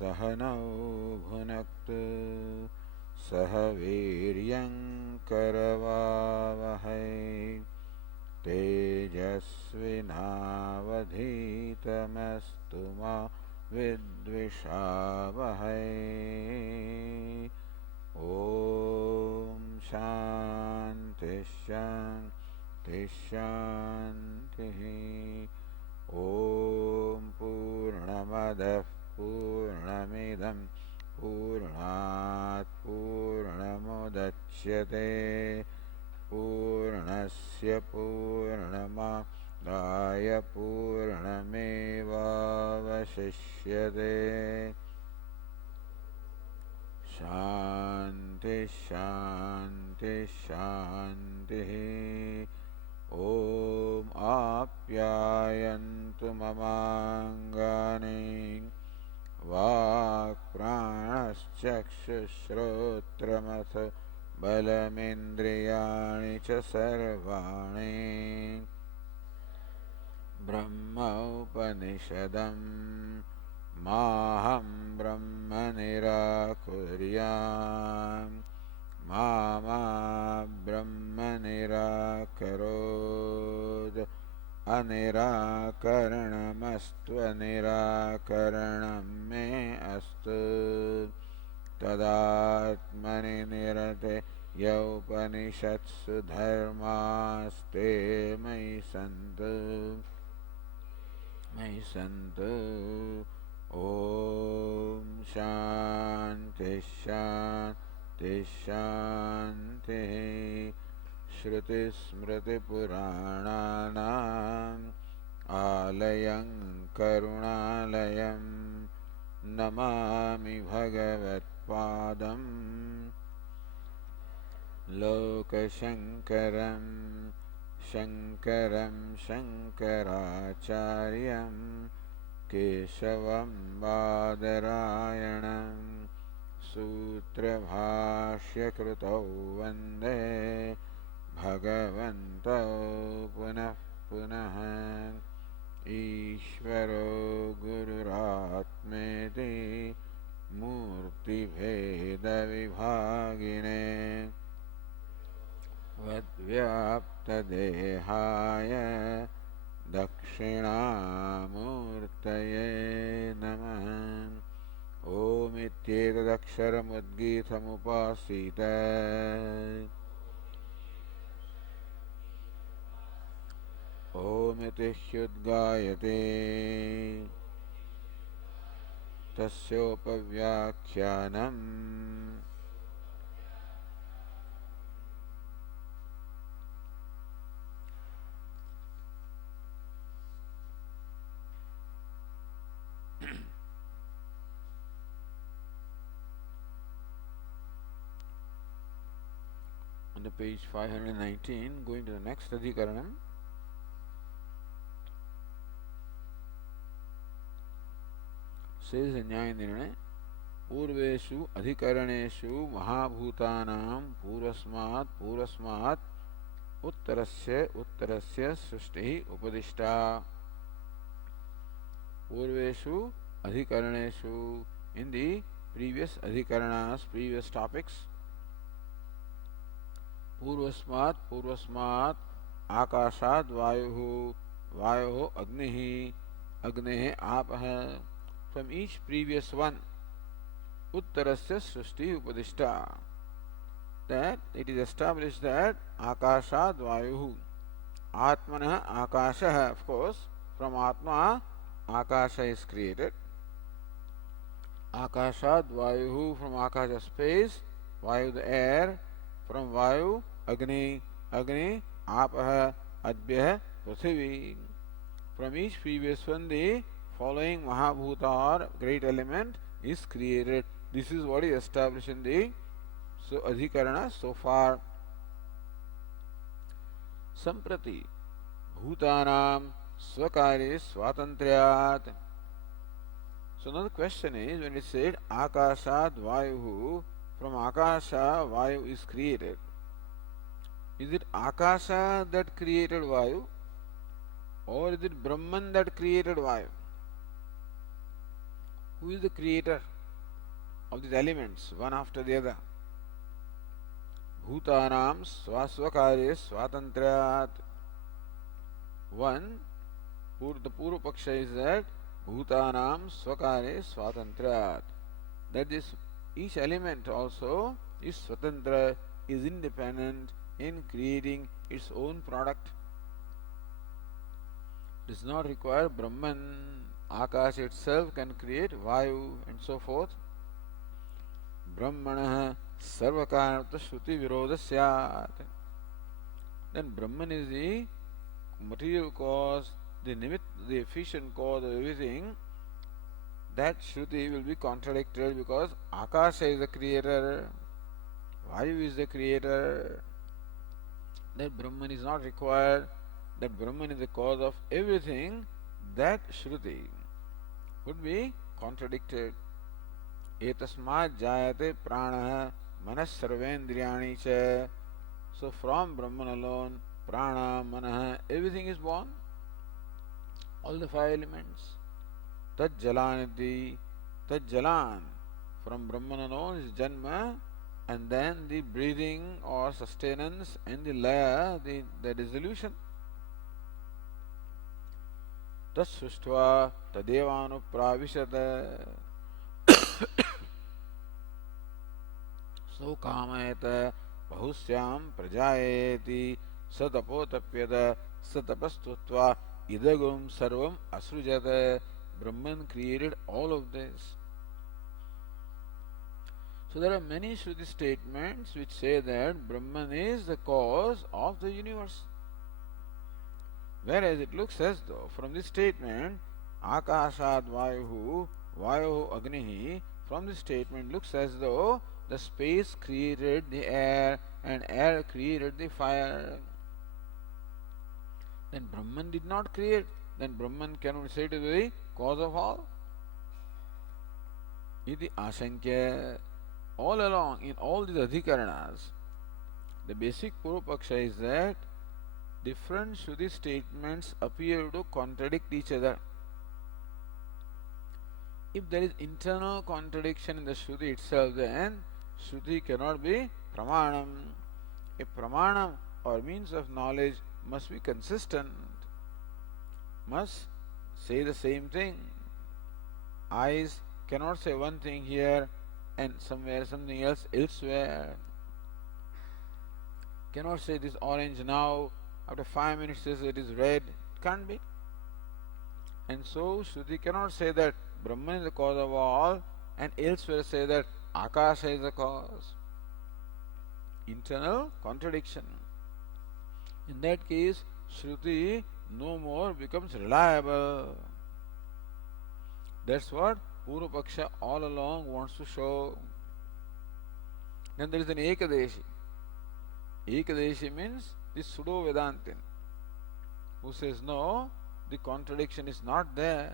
सहनौ भुनक्तु सह वीर्यं करवावहै तेजस्विनावधीतमस्तु मा विद्विषावहै। ओम शांति शांति शांति। ओम पूर्णमदः पूर्णमिदं पूर्णात् पूर्णमुदच्यते पूर्णस्य पूर्णमादाय पूर्णमेवावशिष्यते। शांति शांति शांति। ओम आप्यायन्तु ममाङ्गानि वाक्प्राणश्चक्षुश्रोत्रमथ बलमिन्द्रियाणि च सर्वाणि ब्रह्म उपनिषदम् माहं ब्रह्म निराकुर्याम् मा ब्रह्म निराकरोत् अनिराकरणमस्त्वनिराकरणं मे अस्तु तदात्मनि निरते यौपनिषत्सु धर्मास्ते मयि सन्तु। ओम शांति शांति शांति। श्रुतिस्मृतिपुराणानाम् आलयं करुणालयं नमामि भगवत्पादं लोकशङ्करं शङ्करं शङ्कराचार्यं केशवं बादरायणं सूत्रभाष्यकृतौ वन्दे भगवन्तौ पुनः पुनः। ईश्वरो गुरुरात्मेति मूर्तिभेदविभागिने व्याप्तदेहाय दक्षिणामूर्तये नमः। ओमित्येतदक्षरमुद्गीतमुपासीत ओमिति ह्युद्गायते तस्योपव्याख्यानम् on the page 519, going to the next adhikaranam. Says in Nyaya Nirnaya, पूर्वेषु अधिकरणेषु महाभूतानां पूर्वस्मात् उत्तरस्य सृष्टिः उपदिष्टा। पूर्वेषु अधिकरणेषु, in the previous adhikaranas, previous topics, पूर्वस्मात् आकाशाद् वायुः अग्निः आपः। From each previous one, उत्तरस्य Srishti उपदिष्टा, that it is established that आकाशाद् वायुः, आत्मनः आकाशः, of course from Atma Akasha is created. Akashad Vayuhu, from Akasha space, Vayu the air, from Vayu Agni Apaha Adbyah Prithvi. From each previous one the following Mahabhuta or great element is created. This is what is established in the Adhikarana so far. Samprati Bhutanam Swakarya Swatantriyat. So now the question is, when it said Akashad Vayuhu, from Akasha Vayu is created. Is it Akasha that created Vayu, or is it Brahman that created Vayu? Who is the creator of these elements, one after the other? Bhutanam swasvakarya swatantrayat. One, the Purva Paksha is that Bhutanam swakare swatantrayat. That is, each element also is swatantra, is independent in creating its own product. Does not require Brahman. Akash itself can create Vayu and so forth. Brahmanah sarvakarata shruti virodha syat. Then Brahman is the material cause, the efficient cause of everything. That Shruti will be contradicted because Akasha is the creator, Vayu is the creator. That Brahman is not required, that Brahman is the cause of everything. That Shruti would be contradicted. Etasmat jayate prana manas sarvendriyani cha. So from Brahman alone, prana, manah, everything is born. All the five elements. Tad jalaniti, tad jalan. From Brahman alone is janma, and then the breathing or sustenance, and the laya, the dissolution. Tad srishtva tadevanu pravishata. So kamayata bahusyam prajayeti satapotapyada satapastutva idagum sarvam asrujata. Brahman created all of this. So there are many Shruti statements which say that Brahman is the cause of the universe. Whereas it looks as though from this statement, Akashad Vayuhu, Vayuhu Agnihi, from this statement looks as though the space created the air and air created the fire. Then Brahman did not create. Then Brahman cannot say to be the cause of all. Iti Ashankya. All along in all these adhikaranas, the basic Purva Paksha is that different Shruti statements appear to contradict each other. If there is internal contradiction in the Shruti itself, then Shruti cannot be Pramanam. A Pramanam or means of knowledge must be consistent, must say the same thing. Eyes cannot say one thing here and somewhere something else elsewhere. Cannot say this orange now, after 5 minutes says it is red. It can't be. And so Shruti cannot say that Brahman is the cause of all and elsewhere say that Akasha is the cause. Internal contradiction. In that case, Shruti no more becomes reliable. That's what Purva Paksha all along wants to show. Then there is an Ekadeshi. Ekadeshi means the pseudo Vedantin, who says no, the contradiction is not there.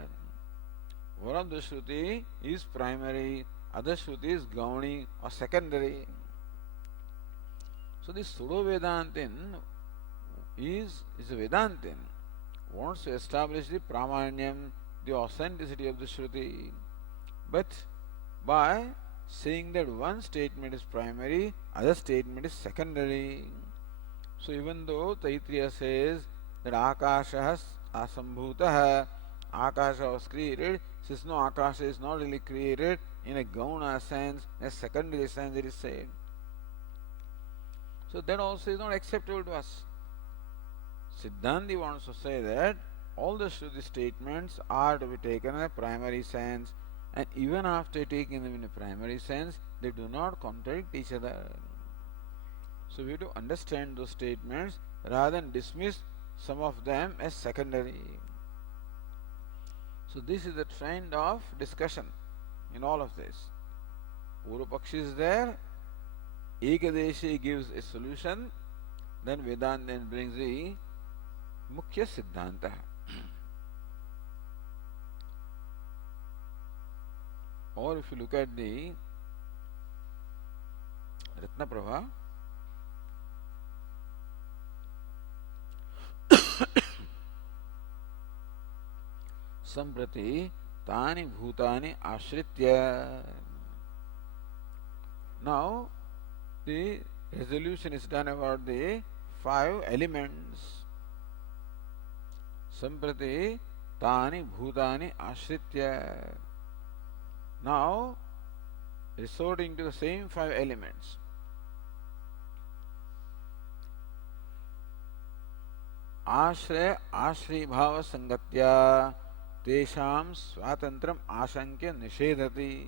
One of the Shruti is primary, other Shruti is Gauni or secondary. So this pseudo Vedantin is a Vedantin, wants to establish the Pramanyam, the authenticity of the Shruti. But by saying that one statement is primary, other statement is secondary. So even though Taittiriya says that Akasha asambhutaha, Akasha was created, says no, Akasha is not really created in a Gauna sense, in a secondary sense it is said. So that also is not acceptable to us. Siddhanti wants to say that all the Shruti statements are to be taken in a primary sense, and even after taking them in a primary sense, they do not contradict each other. So we have to understand those statements rather than dismiss some of them as secondary. So this is the trend of discussion in all of this. Purva Paksha is there, Ekadeshi gives a solution, then Vedanta then brings the Mukhya Siddhanta. Or if you look at the Ratnaprabha, Samprati तानि भूतानि आश्रित्य. Now the resolution is done about the five elements. Samprati tani bhutani ashritya. Now, resorting to the same five elements. आश्रय आश्रय भाव संगत्या तेषाम स्वातंत्रम आशंक्य निषेधति.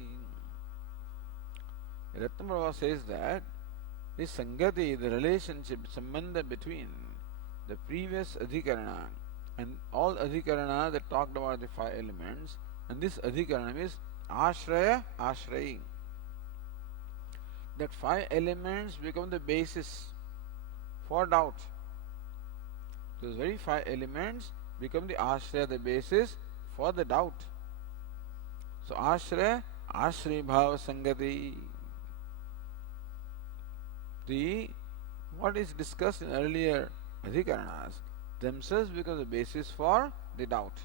Ratnaprabha says that the sangati, the relationship, sambandha between the previous adhikarana and all adhikarana that talked about the five elements, and this adhikarana is ashraya ashrayi. That five elements become the basis for doubt. Those very five elements become the ashraya, the basis for the doubt. So ashraya ashrayi bhava sangati. The what is discussed in earlier adhikaranas themselves become the basis for the doubt.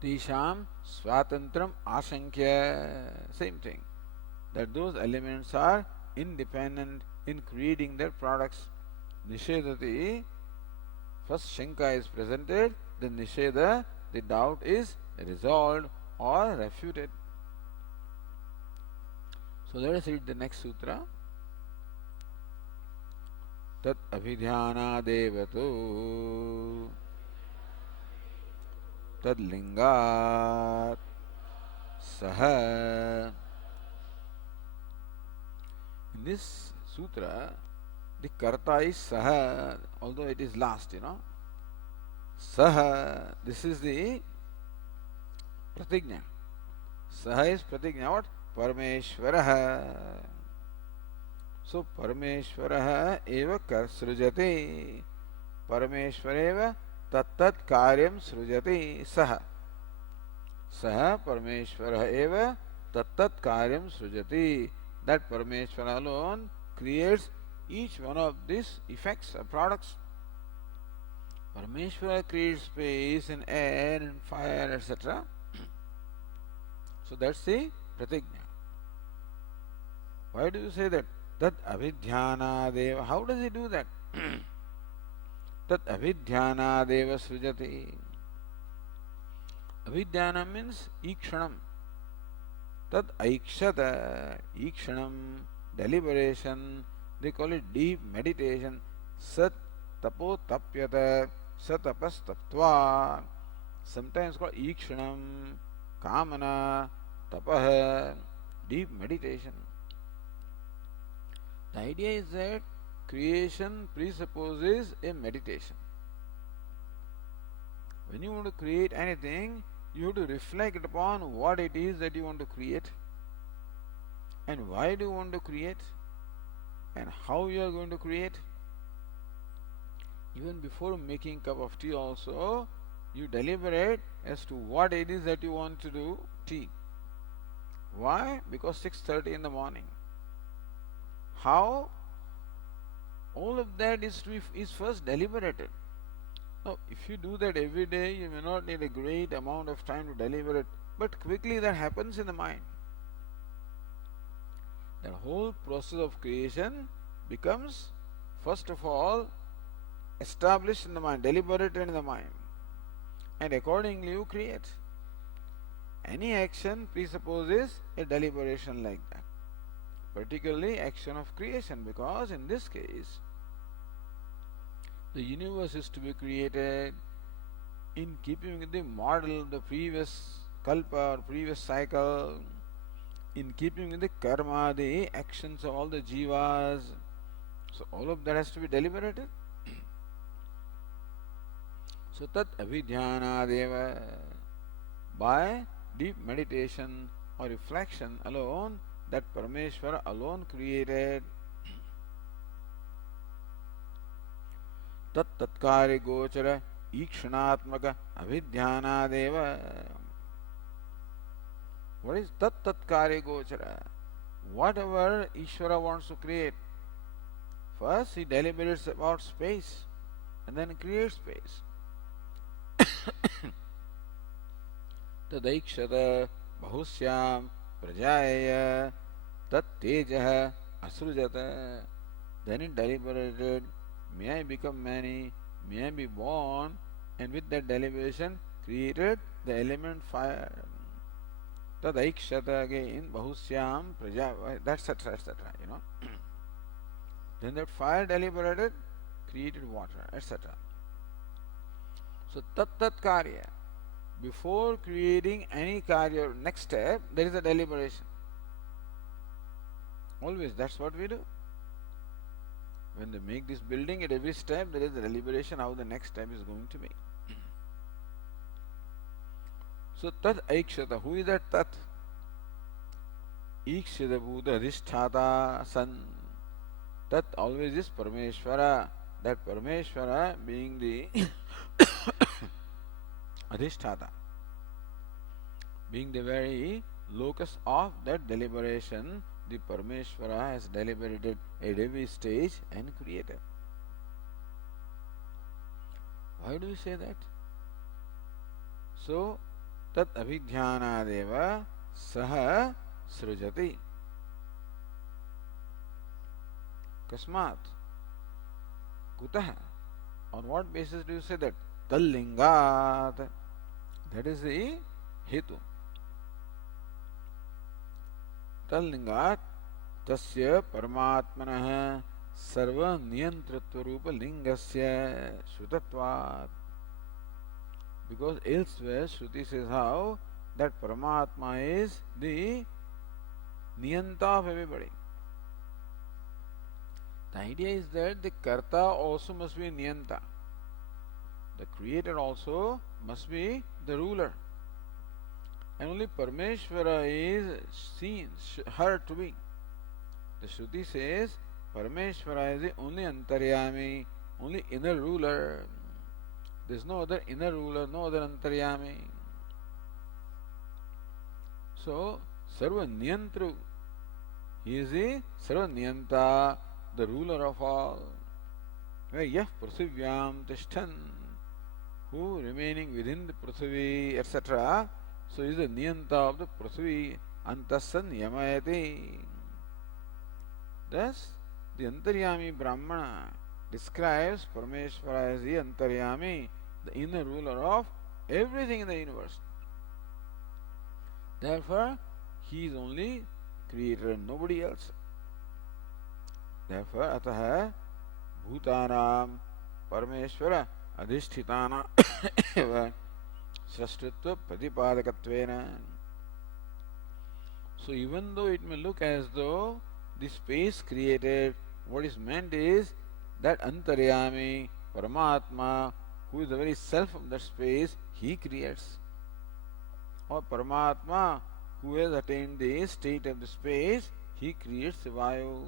Tisham swatantram ashankya. Same thing. That those elements are independent in creating their products. Nishedati, first Shanka is presented, then Nisheda, the doubt is resolved or refuted. So let us read the next sutra. Tat abhidhyanadevato tad lingat saha. In this sutra, the karta is saha, although it is last, Saha, this is the pratigna. Saha is pratigna, what? Parameshwaraha. So Parameshwaraha eva srujati. Parameshwareva tattat karyam srujati. Saha. Saha Parameshwaraha eva tattat karyam srujati. That Parameshwara alone creates each one of these effects or products. Parameshwara creates space and air and fire, etc. So that's the pratigna. Why do you say that? Tat avidhyanadeva. How does he do that? Tat avidhyanadeva srujati. Avidhyana means ikshanam. Tat aikshata. Ikshanam, deliberation. They call it deep meditation. Sat tapo tapyata. Sat tapas taptva. Sometimes called ikshanam, kamana, tapah, deep meditation. The idea is that creation presupposes a meditation. When you want to create anything, you have to reflect upon what it is that you want to create, and why do you want to create, and how you are going to create. Even before making cup of tea also, you deliberate as to what it is that you want to do tea. Why? Because 6:30 in the morning. How? All of that is first deliberated. Now, if you do that every day, you may not need a great amount of time to deliberate, but quickly that happens in the mind. The whole process of creation becomes, first of all, established in the mind, deliberated in the mind, and accordingly you create. Any action presupposes a deliberation like that, particularly action of creation, because in this case, the universe is to be created in keeping with the model of the previous kalpa or previous cycle, in keeping with the karma, the actions of all the jivas. So all of that has to be deliberated. So tat avidhyanadeva, by deep meditation or reflection alone, that Parameshwara alone created. Tat tatkari gochara ikshanatmaka avidhyanadeva. What is tat tatkari gochara? Whatever Ishvara wants to create, first he deliberates about space and then creates space. तदैक्षत बहुस्यां प्रजाएय तत्तेजः असृजत. Then it deliberated, may I become many, may I be born, and with that deliberation created the element fire. Tadaikshata again, bahusyam praja, etc. Then that fire deliberated, created water, etc. So tat karya. Before creating any karya, next step, there is a deliberation. Always, that's what we do. When they make this building, at every step there is a deliberation how the next step is going to be. So tat aikshata, who is that tat? Ikshita bhuta adhisthata san. Tat always is Parameshvara. That Parameshvara being the adhisthata, being the very locus of that deliberation, the Parameshvara has deliberated at every stage and created. Why do we say that? So, tat abhidhyanadeva saha srujati. Kasmat? Kutah? On what basis do you say that? Tallingat. That is the hetu. Tallingat tasya paramatmanah sarva niyantritva rupa lingasya shutatvat. Because elsewhere Shruti says how that Paramatma is the niyanta of everybody. The idea is that the karta also must be niyanta. The creator also must be the ruler. And only Parameshvara is seen, heard to be. The Shruti says Parameshvara is the only Antaryami, only inner ruler. There is no other inner ruler, no other Antaryami. So, Sarva Niyantru, he is the Sarva Niyanta, the ruler of all. Yah Prasivyam Tishtan, who remaining within the Prasivi, etc. So, he is the Niyanta of the Prasivi, Antasan Yamayati. Thus, the Antaryami Brahmana describes Parameshvara as the Antaryami, the inner ruler of everything in the universe. Therefore, he is only creator and nobody else. Therefore, ataha bhutanam Parameshvara adhisthitana srashtritva pratipadakatvena. So, even though it may look as though the space created, what is meant is that Antaryami, Paramatma, who is the very self of that space, he creates. Or Paramatma, who has attained the state of the space, he creates the Vayu.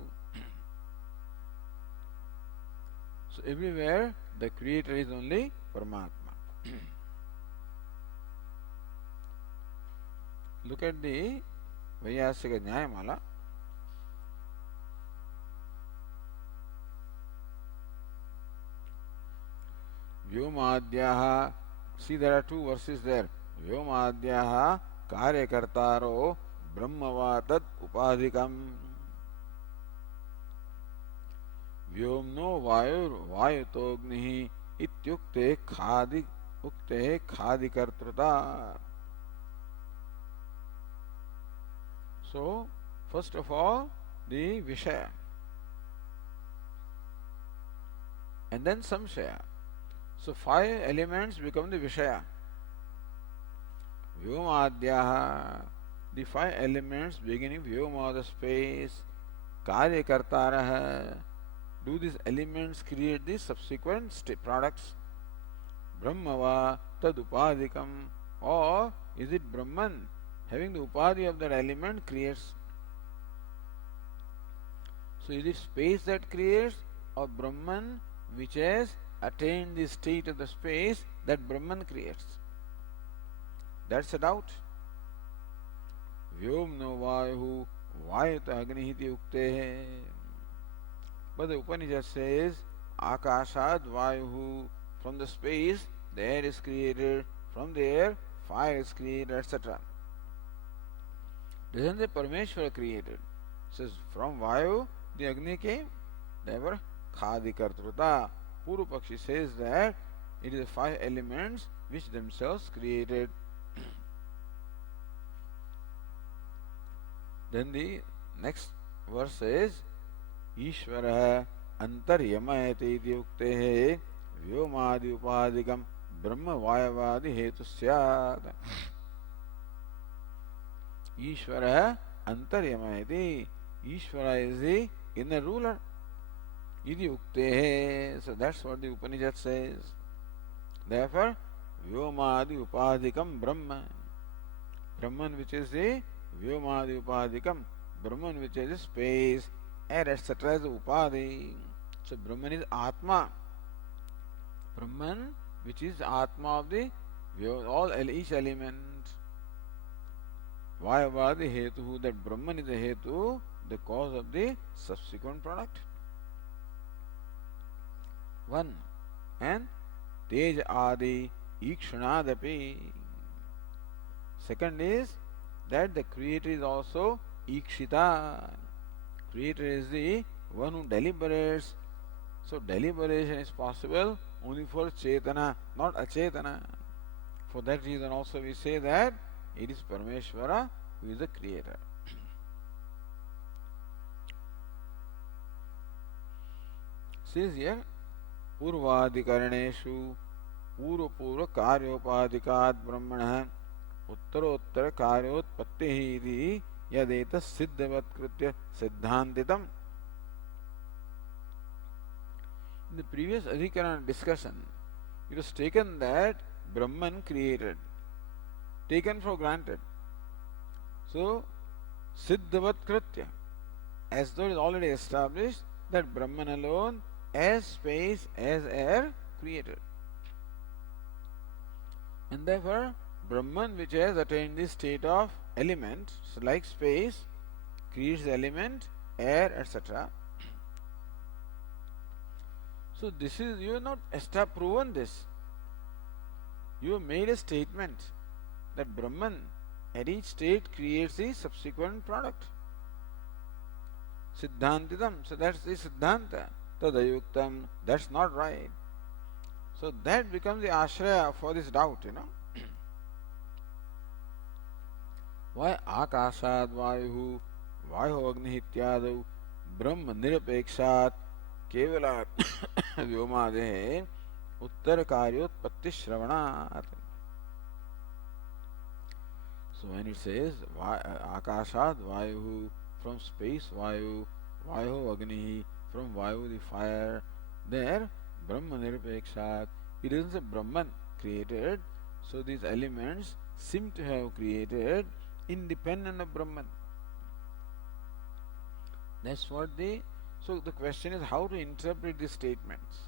So everywhere the creator is only Paramatma. Look at the Vaiyasika Nyayamala. Vyomadhyaha, see there are two verses there. Vyomadhyaha karyakartaro brahmavatat upadhikam. Vyomno vayur vayutognihi ityukte khadi ukte khadikartrata. So, first of all, the Vishaya. And then Samshaya. So, 5 elements become the Vishaya. Vyomadhyaha, the 5 elements beginning Vyoma, the space, Karyakartaraha, do these elements create the subsequent products? Brahmava tad upadhikam, or is it Brahman having the upadhi of that element creates? So, is it space that creates, or Brahman which has attained the state of the space that Brahman creates? That's a doubt. Vyomno vayu vayata agnihiti uktehe. But the Upanishad says, Akashad Vayuhu, from the space, the air is created, from the air, fire is created, etc. Doesn't say Parameshwara created. It says from Vayu the Agni came. Therefore, Khadi Kartruta. Puru Pakshi says that it is the 5 elements which themselves created. Then the next verse says, Ishvara antaryamayate iti uktehe vyomadi upadikam brahma vayavadi hetu syat. Ishvara antaryamayate. Ishvara is the inner ruler. Iti uktehe. So that's what the Upanishad says. Therefore, vyomadi upadikam brahma. Brahman, which is the vyomadi upadikam. Brahman, which is the space, air, etc. is the upadi. So Brahman is Atma. Brahman, which is Atma of the each element. Vayavadi hetu, that Brahman is the hetu, the cause of the subsequent product. 1. And Tej Adi Ikshunadapi. Second is that the creator is also Ikshita. Creator is the one who deliberates. So deliberation is possible only for Chetana, not Achetana. For that reason also we say that it is Parameshwara who is the creator. Says here, Purvadikarneshu Purva Karyopadikat Brahmana Uttarottara Karyotpattihi iti Yadeta Siddhavat Siddhantitam. In the previous Adhikarana discussion, it was taken that Brahman created, taken for granted. So, Siddhavat Kritya, as though it is already established that Brahman alone, as space, as air, created. And therefore, Brahman, which has attained the state of element, so like space, creates the element, air, etc. So this is, you have not proven this. You have made a statement that Brahman at each state creates the subsequent product. Siddhantitam, so that's the Siddhanta. Tadayuktam, that's not right. So that becomes the ashraya for this doubt, Why akashad vayuhu, vayu agni ityadu, brahma nirapekshat, kevalat vyomadehe, uttar karyotpatti shravanat. So when it says akashad vayuhu, from space vayu, vayu agni, from vayu the fire, there brahma nirapekshat, it isn't a Brahman created, so these elements seem to have created independent of Brahman. That's what so the question is how to interpret these statements.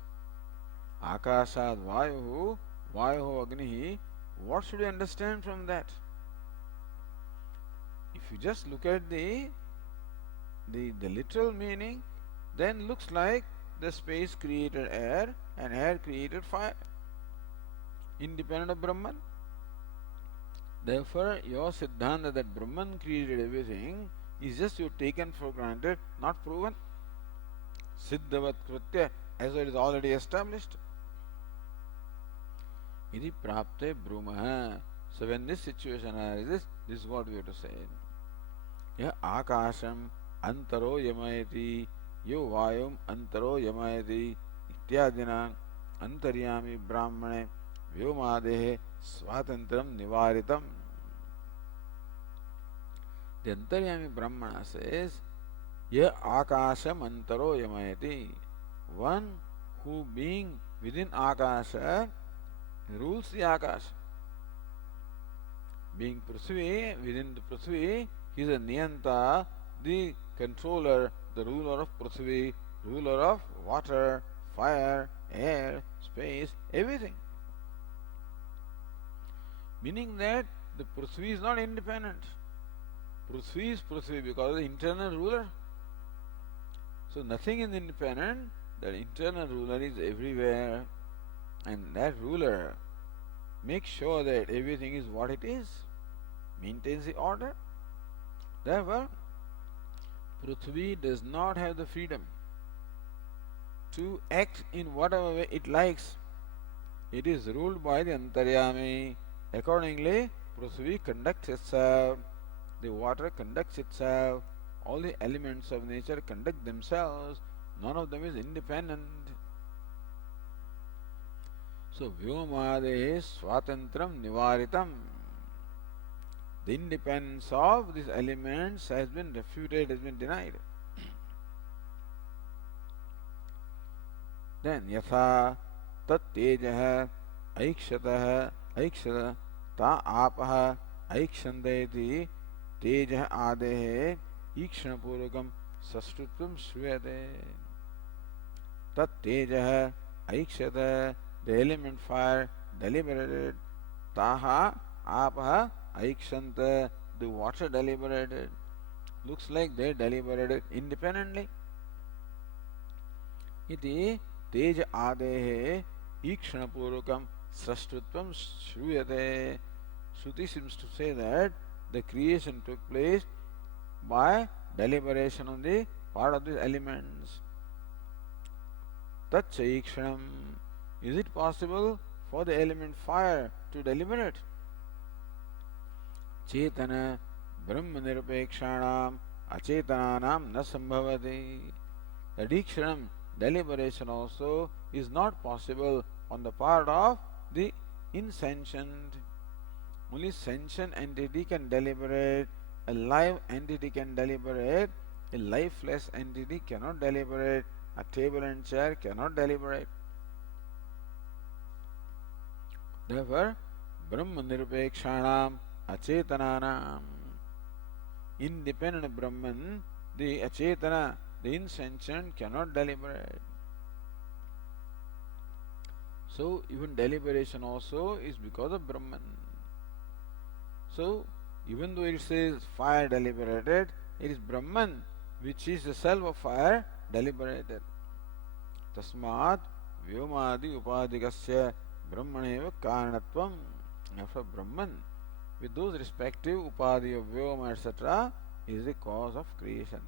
Akashad Vayuhu, Vayuhu Agnihi, what should we understand from that? If you just look at the literal meaning, then looks like the space created air and air created fire, independent of Brahman. Therefore, your Siddhanta that Brahman created everything is just you taken for granted, not proven. Siddhavat Kritya, as it is already established. Iti prapte brumaha. So when this situation arises, this is what we have to say. Ya akasham antaro yamayati, yo vayum antaro yamayati, ityadina antaryami brahmane vyomadehe swatantram nivaritam. The Antaryami Brahmana says, Ye Akasham Antaro Yamayati, one who being within Akasha rules the Akasha. Being Prithvi, within the Prithvi, he is a Niyanta, the controller, the ruler of Prithvi, ruler of water, fire, air, space, everything. Meaning that the Prithvi is not independent. Prithvi is Prithvi because of the internal ruler. So nothing is independent, that internal ruler is everywhere, and that ruler makes sure that everything is what it is, maintains the order. Therefore, Prithvi does not have the freedom to act in whatever way it likes. It is ruled by the Antaryami. Accordingly, Prithvi conducts itself, the water conducts itself, all the elements of nature conduct themselves, none of them is independent. So, Vyomade Swatantram Nivaritam. The independence of these elements has been refuted, has been denied. Then, Yatha Tat Tejah Aikshata Aikshata Ta Apah Aikshantayati Tejah Adehe Ikshanapurakam Sastutvam Shruyate. Tat Tejah Aikshata, the element fire deliberated. Taha Apah Aikshanta, the water deliberated. Looks like they deliberated independently. Iti Tej Adehe Ikshanapurakam Srashtutvam Shruyate. Shruti seems to say that the creation took place by deliberation on the part of these elements. Tatchaikshanam. Is it possible for the element fire to deliberate? Chetana Brahma Nirupekshanam Acetananam na sambhavati. The dikshanam, deliberation also, is not possible on the part of the insentient. Only sentient entity can deliberate, a live entity can deliberate, a lifeless entity cannot deliberate, a table and chair cannot deliberate. Therefore, Brahma Nirupekshanam Acetananam, independent Brahman, the Acetana, the insentient, cannot deliberate. So, even deliberation also is because of Brahman. So, even though it says fire deliberated, it is Brahman, which is the self of fire, deliberated. Tasmat Vyomadi Upadikasya Brahmaneva Karanatvam. After Brahman, with those respective Upadi of Vyoma, etc., is the cause of creation.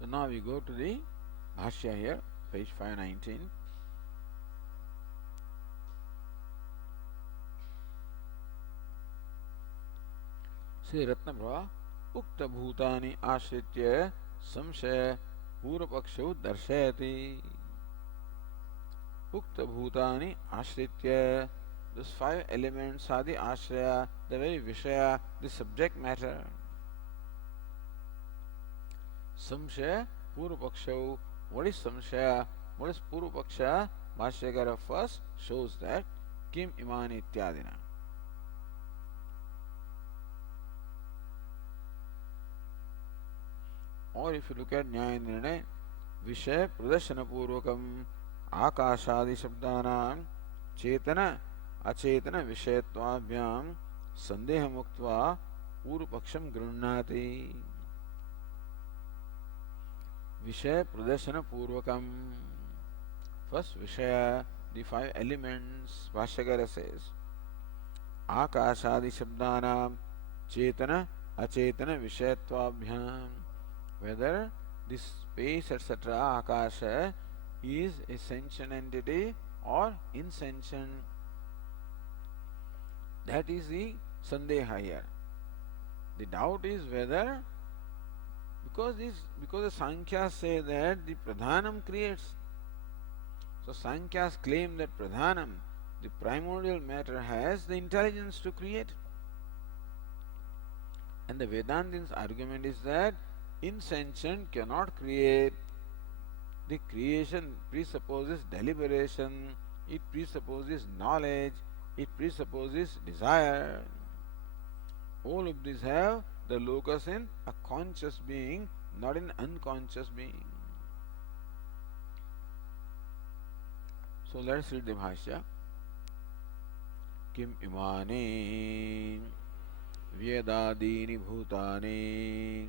So now we go to the Bhashya here, page 519. Sri Ratnabhava Ukta Bhutani Ashritya Samshaya Purapakshau Darshayati. Ukta Bhutani Ashritya. Those 5 elements are the Ashraya, the very Vishaya, the subject matter. Samshaya Purapakshau. What is Samshaya? What is Purupaksha? Bhashyakara first shows that Kim Imani Ityadina. Or if you look at Nyaya Nirnay, Vishaya Pradashana Purvakam Akashadi Shabdanam Chetana Achetana Vishayatvabhyam Sandeha Muktva Purupaksham Grunnati. Vishaya Pradashana Purvakam. First Vishaya, the 5 elements, Bhashyakara says. Akashadi Shabdanam Chetana Achetana Vishayatvabhyam. Whether this space, etc., Akasha, is a sentient entity or insentient. That is the Sandeha here. The doubt is whether, because the Sankhya say that the Pradhanam creates. So Sankhya's claim that Pradhanam, the primordial matter, has the intelligence to create. And the Vedantins' argument is that insentient cannot create. The creation presupposes deliberation, it presupposes knowledge, it presupposes desire. All of these have the locus in a conscious being, not in unconscious being. So let's read the Bhashya. Kim imani vyedadini bhutani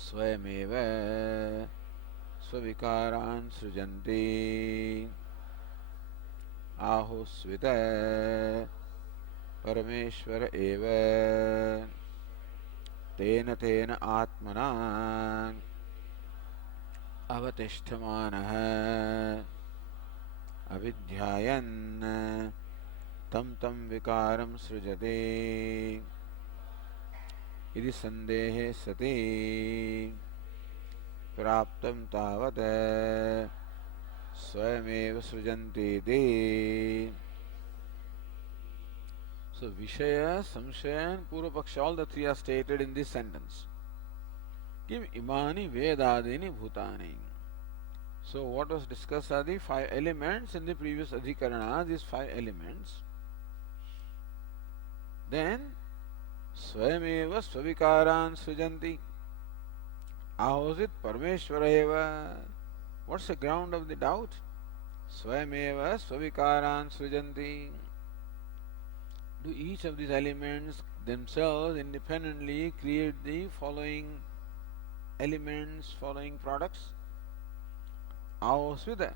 स्वयमेव स्वविकारान् सृजन्ति आहुस्वित परमेश्वर एव तेन तेन आत्मना अवतिष्ठमानः अविध्यायन् तं तं विकारं सृजते इति संदेहे सति प्राप्तं तावत् स्वयमेव सृजन्तीति. So Vishaya, Samshaya and Purvapaksha, all the three are stated in this sentence. Kim imani vedadini bhutani. So what was discussed are the five elements in the previous adhikarana, these five elements. Then Swayameva Svavikaran Sujanti. Ahosit Parmeshwara eva. What's the ground of the doubt? Swayameva Svavikaran Sujanti. Do each of these elements themselves independently create the following elements, following products? Ahosvita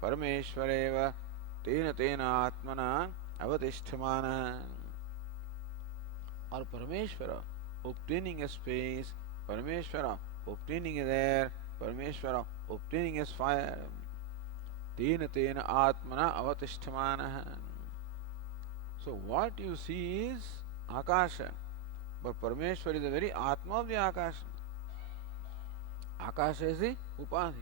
Parameshwareva Tena Tena Atmana Avatishtamana. Or Parameshwara obtaining a space, Parameshwara obtaining a air, Parameshwara obtaining as fire. Tena Tena Atmana Avatishtamana. So what you see is Akasha, but Parameshwar is the very Atma of the Akasha. Akasha is the Upadhi.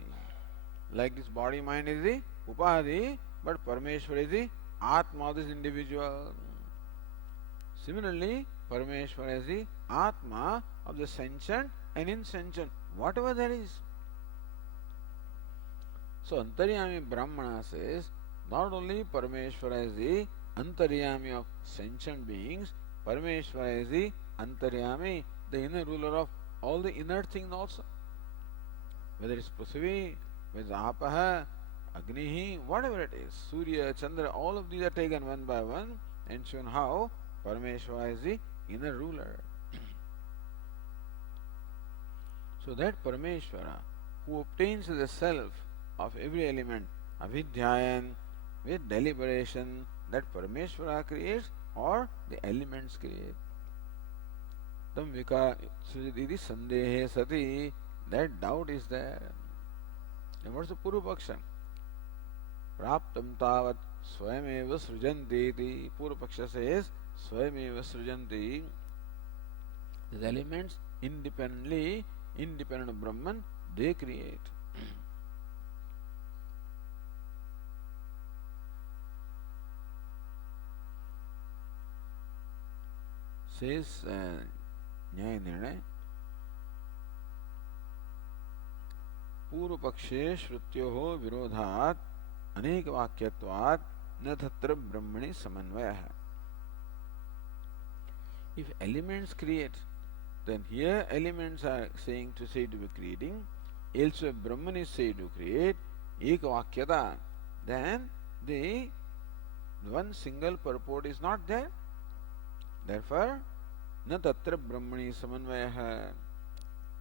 Like this body mind is the Upadhi, but Parameshwar is the Atma of this individual. Similarly, Parameshwar is the Atma of the sentient and insentient, whatever that is. So Antaryami Brahmana says, not only Parameshwara is the Antaryami of sentient beings, Parameshwara is the Antaryami, the inner ruler of all the inner things also. Whether it's Prithvi, whether it's Apaha, Agnihi, whatever it is, Surya, Chandra, all of these are taken one by one and shown how Parameshwara is the inner ruler. So that Parameshwara, who obtains the self of every element, Avidhyayan, with deliberation, that Parameshwara creates or the elements create. Tam vika sujaditi sandehe sati, that doubt is there. And what's the Purvapaksha? Praptam tavat swayameva srujanti. Purvapaksha says swayameva srujanti. These elements independently, independent of Brahman, they create. Says Nyaya Nirnay, पूर्वपक्षे श्रुत्योः विरोधात् अनेक वाक्यत्वात् न तत्र ब्रह्मणि समन्वयः. If elements create, then here elements are saying to say to be creating, elsewhere Brahman is said to create, ekavakyata, then the one single purport is not there. Therefore, na tatra brahmani samanvayah.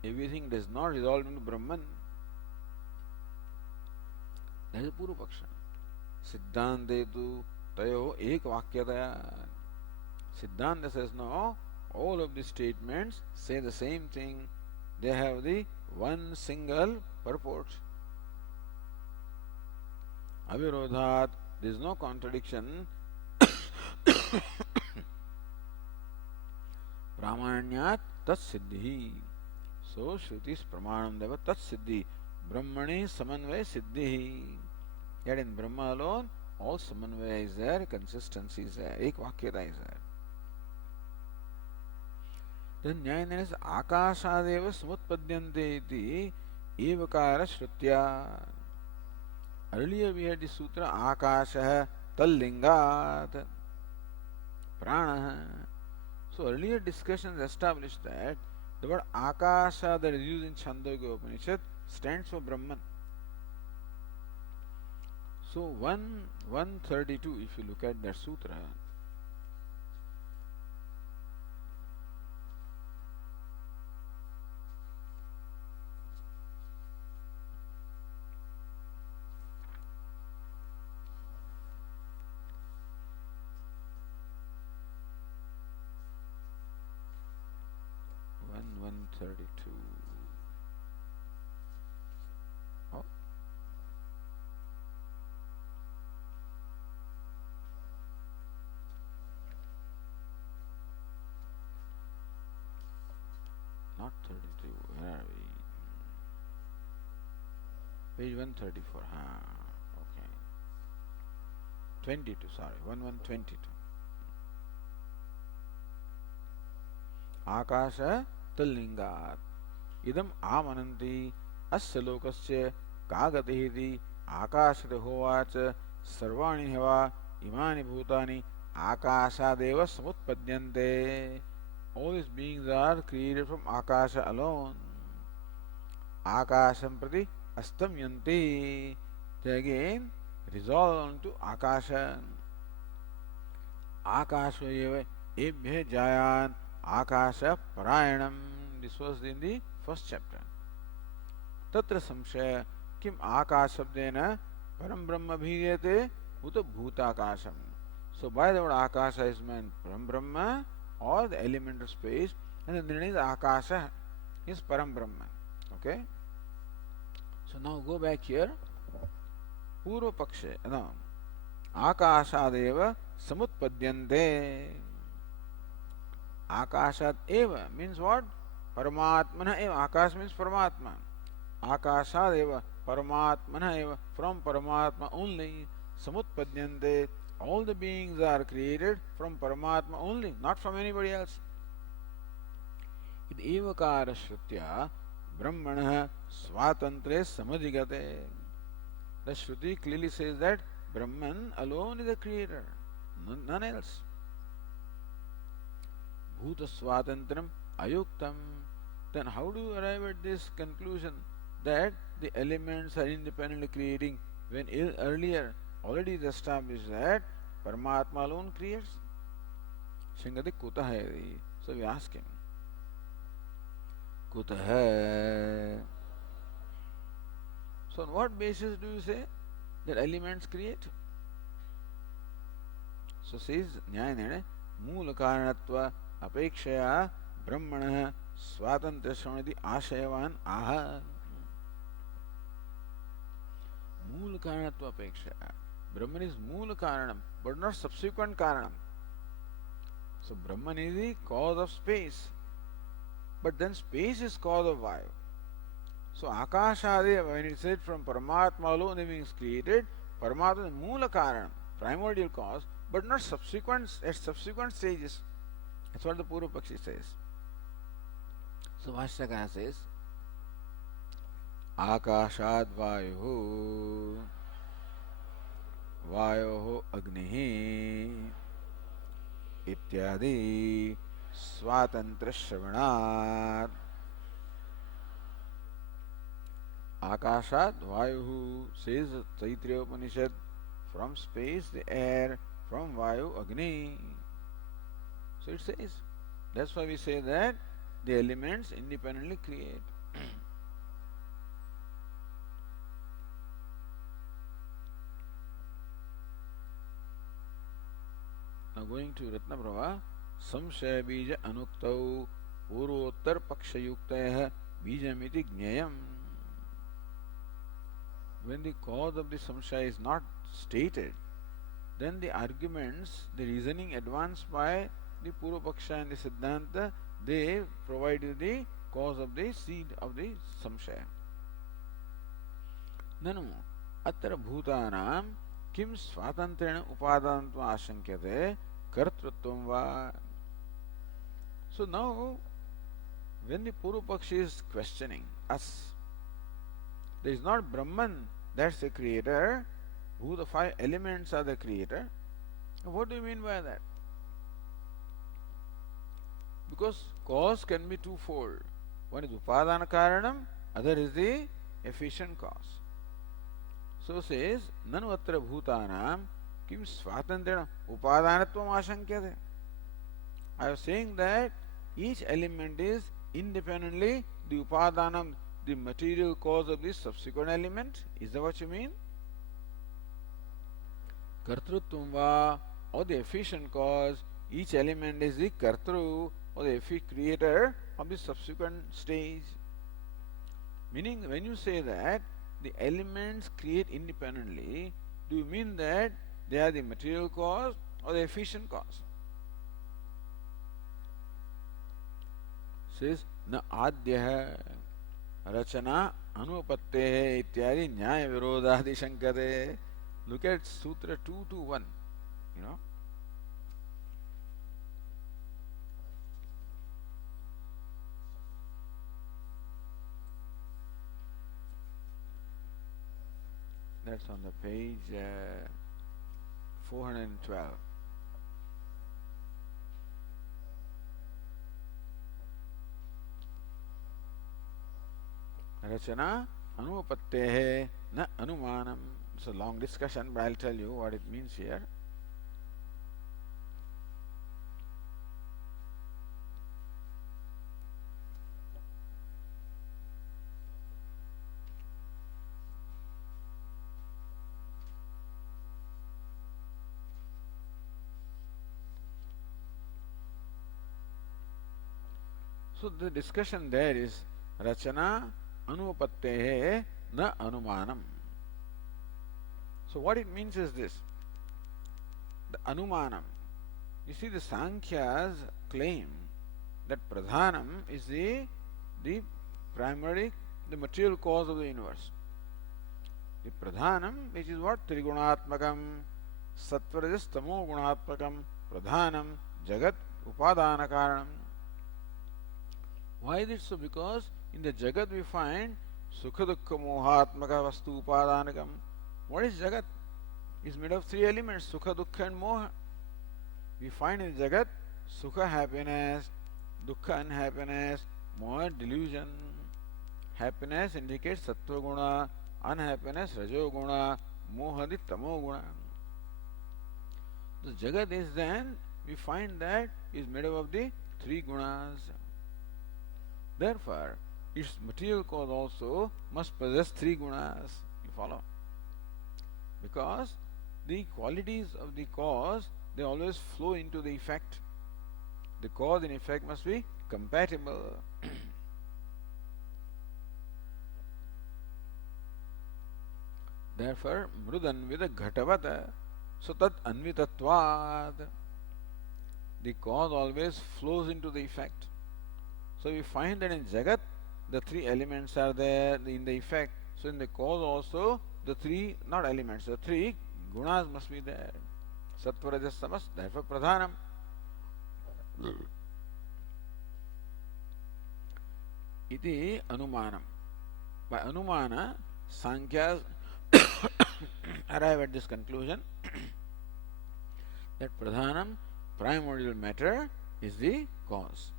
Everything does not resolve into Brahman. That is Purvapaksha. Siddhante tu tayo ek vakyataya. Siddhanta says no, all of the statements say the same thing. They have the one single purport. Avirodhat, there is no contradiction. Pramanyat tat siddhi. So Shrutis pramanam deva tat siddhi. Brahmani samanvaya siddhi. Yet in Brahma alone, all samanvaya is there, consistency is there, ekvakyata is there. Then Nyaya is akashadeva samutpadyante iti evakara shrutya. Earlier we had the sutra akasha tallingat prana. So earlier discussions established that the word akasha that is used in Chandogya Upanishad stands for Brahman. So 132, if you look at that sutra, 32. Oh. Not 32. Where are we? Page 134. Okay. 22. Sorry. 1122. आकाश तल्लिंगात् इदम आमनन्ति अस्य लोकस्य का गतिः इति आकाशतो होवाच सर्वाणि ह्यवा इमानि भूतानि आकाशादेव समुत्पद्यन्ते. All these beings are created from Akasha alone. Akasham prati astamyanti. They again resolve onto Akasha. Akasha eva ebhya jayan Akasha parayanam. This was in the first chapter. Tatra samshaya kim akashabdena param brahma bhiyate ut bhutakasham. So by the word Akasha is meant param brahma or the element of space, and then is Akasha is param brahma. Okay. So now go back here. Purva pakshe. No. Akashadeva samutpadyante. Akashat eva means what? Paramatmana eva. Akash means Paramatma. Akashadeva Paramatmana eva. From Paramatma only. Samutpadyante. All the beings are created from Paramatma only, not from anybody else. Id evakara shrutya brahmanah swatantre samadhigate. The Shruti clearly says that Brahman alone is the creator, none else. Bhuta swatantram ayuktam. Then how do you arrive at this conclusion that the elements are independently creating when earlier already is established that Paramatma alone creates? Shingati kutah. So we ask him, kutah. So on what basis do you say that elements create? So says Nyayana, Moola Karanatva Apekshaya Brahmanah Swatantra Shravati Ashayavan Aha. Moola Karanatva Apekshaya. Brahman is Moola Karanam, but not subsequent Karanam. So Brahman is the cause of space, but then space is cause of Vayu. So Akashadeva, when it said from Paramatma alone the being is created, Paramatma is Moola Karanam, primordial cause, but not subsequent at subsequent stages. That's what the Purva Pakshi says. So Vashyakara says, Akashad Vayuhu Vayoho Agnihi Ityadi Swatantra Shravanat. Akashat Vayuhu says Taittiriya Upanishad, from space the air, from Vayu Agni. So it says. That's why we say that the elements independently create. Now going to Ratnaprabha, Samshaya Bija Anuktau Purvottar Pakshayuktayah Bijamiti Jnayam. When the cause of the samshaya is not stated, then the arguments, the reasoning advanced by the Purvapaksha and the Siddhanta, they provide you the cause of the seed of the samshaya. Nanu atra bhutanam kim swatantrena upadanatva ashankyate kartrutvam va. So now, when the Purvapakshi is questioning us, there is not Brahman that's the creator, who the five elements are the creator. What do you mean by that? Because cause can be twofold. One is Upadana Karanam, other is the efficient cause. So says, Nanu atra bhutanam kim swatantrena upadanatvam ashankyate. I was saying that each element is independently the upadanam, the material cause of this subsequent element. Is that what you mean? Kartrutvam va, or the efficient cause, each element is the kartru or the creator of the subsequent stage. Meaning, when you say that the elements create independently, do you mean that they are the material cause or the efficient cause? Says na adyah rachana anupattehe ityadi nyaya virodhadi shankate. Look at Sutra 221. You know. That's on the page 412. Rachana anupattehe na anumanam. It's a long discussion, but I'll tell you what it means here. So the discussion there is Rachana anupattehe na anumanam. So what it means is this. The anumanam. You see, the Sankhyas claim that pradhanam is the primary, the material cause of the universe. The pradhanam, which is what? Trigunatmakam, sattvarajastamo gunatmakam, pradhanam, jagat, upadana karanam. Why is it so? Because in the jagat we find sukha dukkha mohatmaka vastu upadanakam. What is jagat? It's made of three elements, sukha, dukkha and moha. We find in jagat sukha happiness, dukkha unhappiness, moha delusion. Happiness indicates sattva guna, unhappiness rajo guna, moha the tamo guna. The jagat is then, we find that is made up of the three gunas. Therefore, its material cause also must possess three gunas. You follow? Because the qualities of the cause, they always flow into the effect. The cause and effect must be compatible. Therefore, mrudanvida ghatavata, so tat anvitatvad. The cause always flows into the effect. So we find that in Jagat, the three elements are there in the effect. So in the cause also, the three, not elements, the three gunas must be there. Sattva, rajas, tamas, therefore pradhanam. Iti anumanam. By anumana, Sankhya's arrive at this conclusion that pradhanam, primordial matter, is the cause.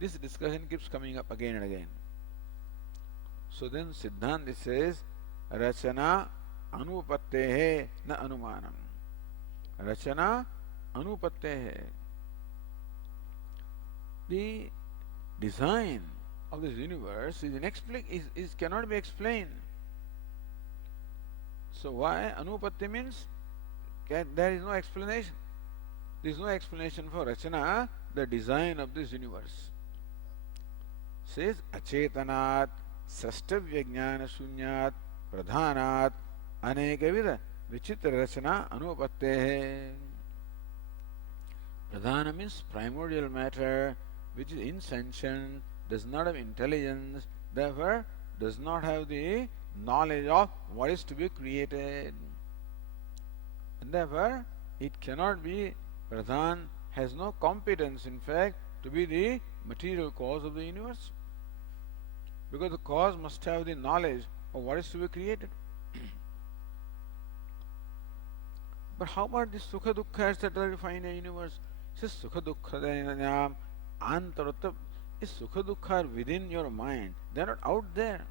This discussion keeps coming up again and again. So then Siddhanta says, Rachana anupattehe na anumanam. Rachana anupattehe. The design of this universe is cannot be explained. So why? Anupatti means there is no explanation. There is no explanation for Rachana, the design of this universe. Says Achetanat Srastavya Jnana Shunyat Pradhanat Anekavida Vichitra Rachana Anupattehe. Pradhana means primordial matter which is insentient, does not have intelligence, therefore does not have the knowledge of what is to be created. And therefore it cannot be, Pradhan has no competence in fact to be the material cause of the universe. Because the cause must have the knowledge of what is to be created. But how about the sukha dukkha etc. you find in the universe? It says sukha dukkha dhanam antarata. Is sukha dukkha within your mind? They are not out there.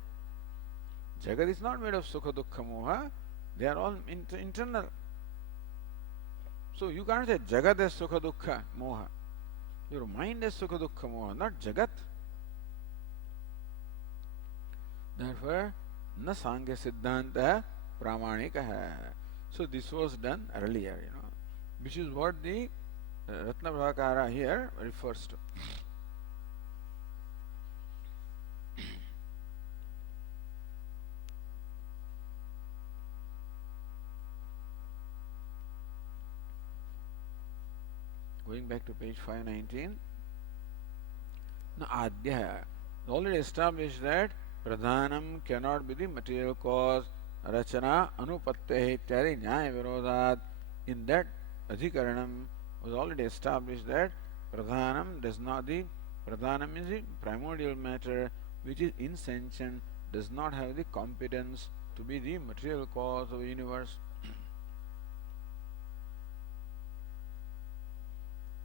Jagat is not made of sukha dukkha moha. They are all internal. So you can't say Jagat is sukha dukkha moha. Your mind is sukha dukkha moha, not Jagat. Therefore, na Sankhya Siddhanta pramanika hai. So this was done earlier, which is what the Ratna Bhakara here refers to. Going back to page 519. Now, Adhyaya already established that Pradhanam cannot be the material cause. Rachana Anupattehi Ityadi Nyaya Virodhat. In that Adhikaranam was already established that Pradhanam does not the Pradhanam is the primordial matter which is insentient, does not have the competence to be the material cause of the universe.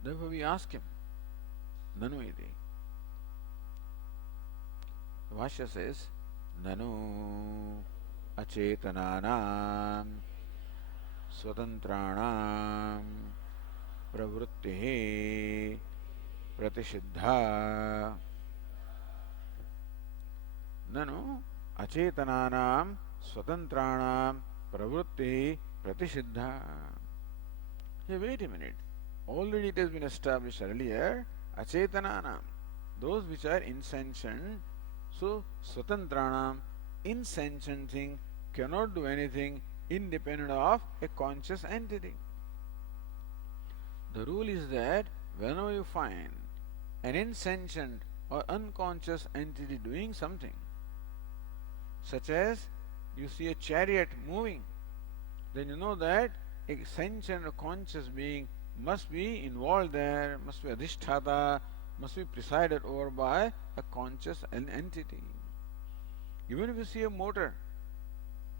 Therefore we ask him, Nanu iti. Vasya says, Nanu acetananam स्वतंत्राणाम प्रवृत्ति प्रतिषिद्धा ननु अचेतनानाम स्वतंत्राणाम प्रवृत्ति प्रतिषिद्धा. Hey, wait a minute. Already it has been established earlier. Acetananam, those which are insentient. So, swatantranam, insentient thing cannot do anything independent of a conscious entity. The rule is that whenever you find an insentient or unconscious entity doing something, such as you see a chariot moving, then you know that a sentient or conscious being must be involved there, must be adhisthata, must be presided over by a conscious entity. Even if you see a motor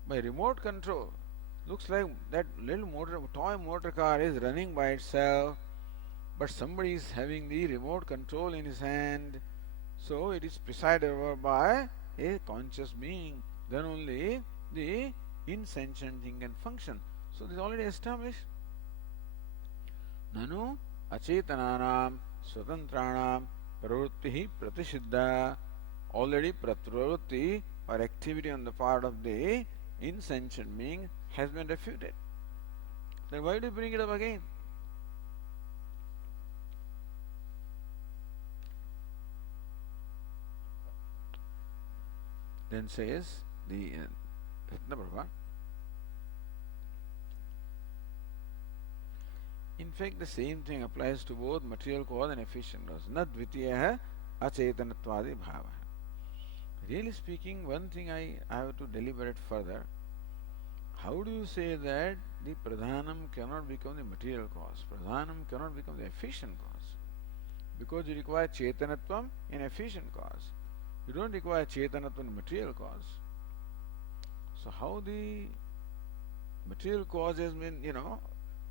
by remote control, looks like that little toy motor car is running by itself, but somebody is having the remote control in his hand, so it is presided over by a conscious being. Then only the insentient thing can function. So this is already established. Nanu acetananam swatantranam pravrutti pratisiddha. Already pravrutti or activity on the part of the insentient being has been refuted. Then why do you bring it up again? Then says the Ratnaprabha, in fact the same thing applies to both material cause and efficient cause. Na dvitiyaha acetanattvadi bhava. Really speaking, one thing I have to deliberate further. How do you say that the pradhanam cannot become the material cause? Pradhanam cannot become the efficient cause. Because you require chetanatvam in efficient cause. You don't require chetanatvam in material cause. So how the material cause has been,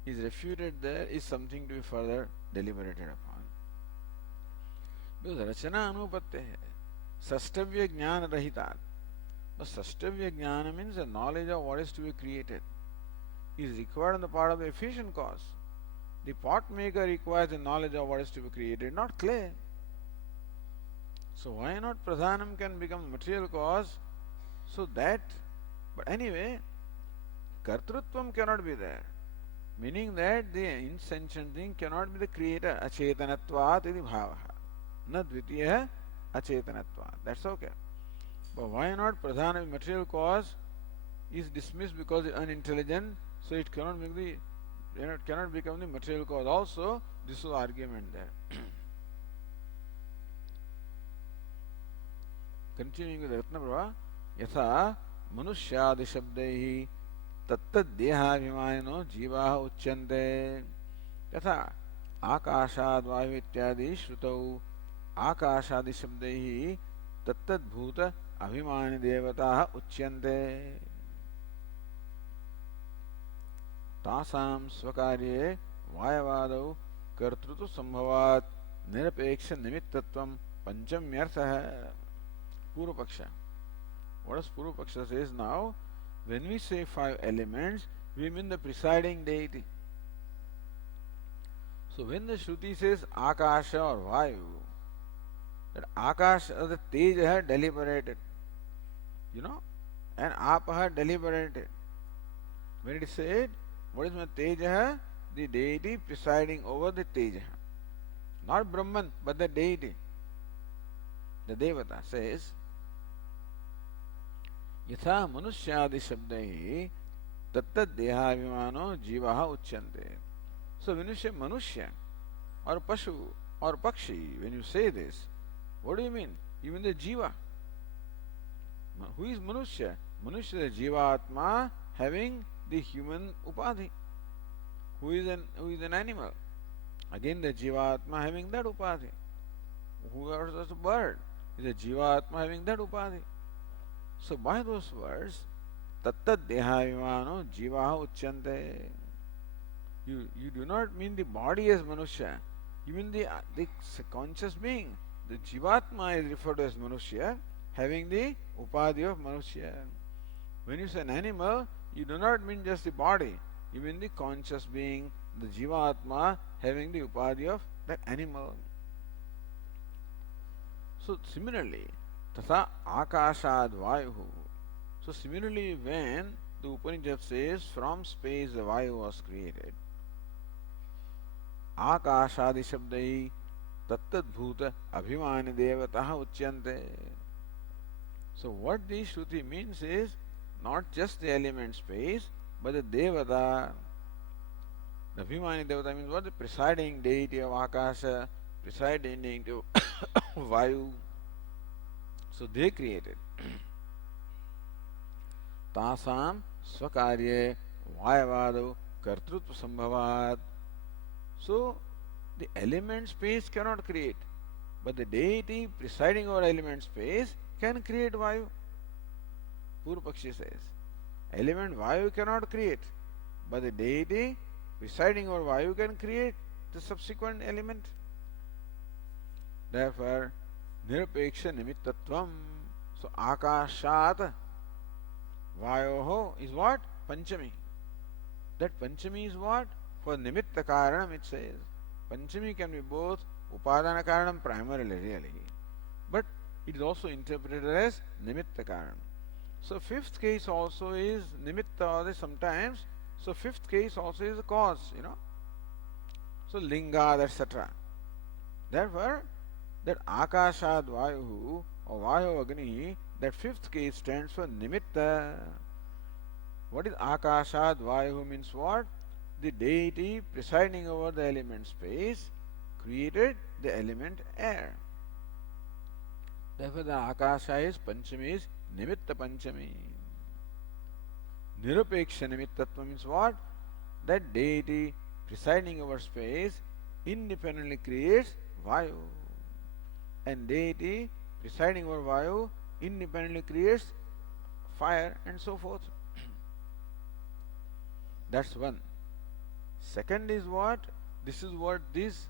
is refuted there is something to be further deliberated upon. Because rachana anupatte hai. Sastavya jnana rahitat. But sastavya jnana means the knowledge of what is to be created is required on the part of the efficient cause. The pot maker requires the knowledge of what is to be created, not clay. So why not pradhanam can become material cause? So that, but anyway, kartrutvam cannot be there. Meaning that the insentient thing cannot be the creator. Acetanatvat iti bhavaha. Na dvitiya acetanatvat. That's okay. But why not pradhana material cause is dismissed because it's unintelligent, so it cannot make the cannot become the material cause also. This is the argument there. Continuing with Ratnaprabha, yatha manusyadi shabdaihi tattad dehaभिमानिनो जीवाः उच्यन्ते यथा आकाशाद् वायु इत्यादि श्रुतौ आकाशादि शब्दैः तत्तद्भूत अभिमानि देवताः उच्यन्ते तासां स्वकार्ये वायवादौ कर्तृत्व संभवात् निरपेक्ष निमित्तत्वं पंचम्यर्थः. Purva Paksha. What does Purva Paksha says now? When we say 5 elements, we mean the presiding deity. So when the Shruti says Akasha or Vayu, that Akasha or the Teja deliberated, and Apaha deliberated. When it is said, what is my Teja? The deity presiding over the Teja. Not Brahman, but the deity. The Devata says, यथा मनुष्यादि शब्दैः तत्तद् देहाभिमानो जीवः उच्यन्ते. So when you say Manushya, or Pashu or Pakshi, when you say this, what do you mean? You mean the Jiva. Who is Manushya? Manushya is the Jivatma having the human upadhi. Who is an animal? Again the Jivatma having that upadhi. Who is a bird? Is a Jivatma having that upadhi. So by those words, Tattad Dehavimano Jivaha Uchyante. You do not mean the body as Manushya. You mean the conscious being. The Jivatma is referred to as Manushya, having the upadhi of Manushya. When you say an animal, you do not mean just the body. You mean the conscious being, the Jivatma, having the upadhi of that animal. So similarly, Tata Akashad Vayuhu. So similarly, when the Upanishad says from space the Vayu was created, Akashadi Shabdai Tattad Bhuta Abhimani Devataha Uchyante. So what this Shruti means is not just the element space, but the Devata. The Abhimani Devata means what? The presiding deity of Akasha, presiding deity of Vayu. So they created. Tasam Swakarye Vayavado Kartrutva Sambhavat. So the element space cannot create, but the deity presiding over element space can create Vayu. Purvapakshi says, element Vayu cannot create, but the deity presiding over Vayu can create the subsequent element. Therefore, Nirapeksha Nimittatvam. So Akashat Vayoho is what? Panchami. That Panchami is what? For Nimitta Karanam it says. Panchami can be both Upadana Karanam primarily really, but it is also interpreted as Nimitta Karanam. So fifth case also is Nimitta or sometimes. So fifth case also is a cause, So Lingad, etc. Therefore, that Akashad Vayuhu or Vayu Agni, that fifth case stands for Nimitta. What is Akashad Vayuhu means what? The deity presiding over the element space created the element air. Therefore, the Akasha is Panchami is Nimitta Panchami. Nirapeksha Nimittatva means what? That deity presiding over space independently creates Vayu. And deity presiding over Vayu independently creates fire and so forth. That's one. Second is what? This is what this,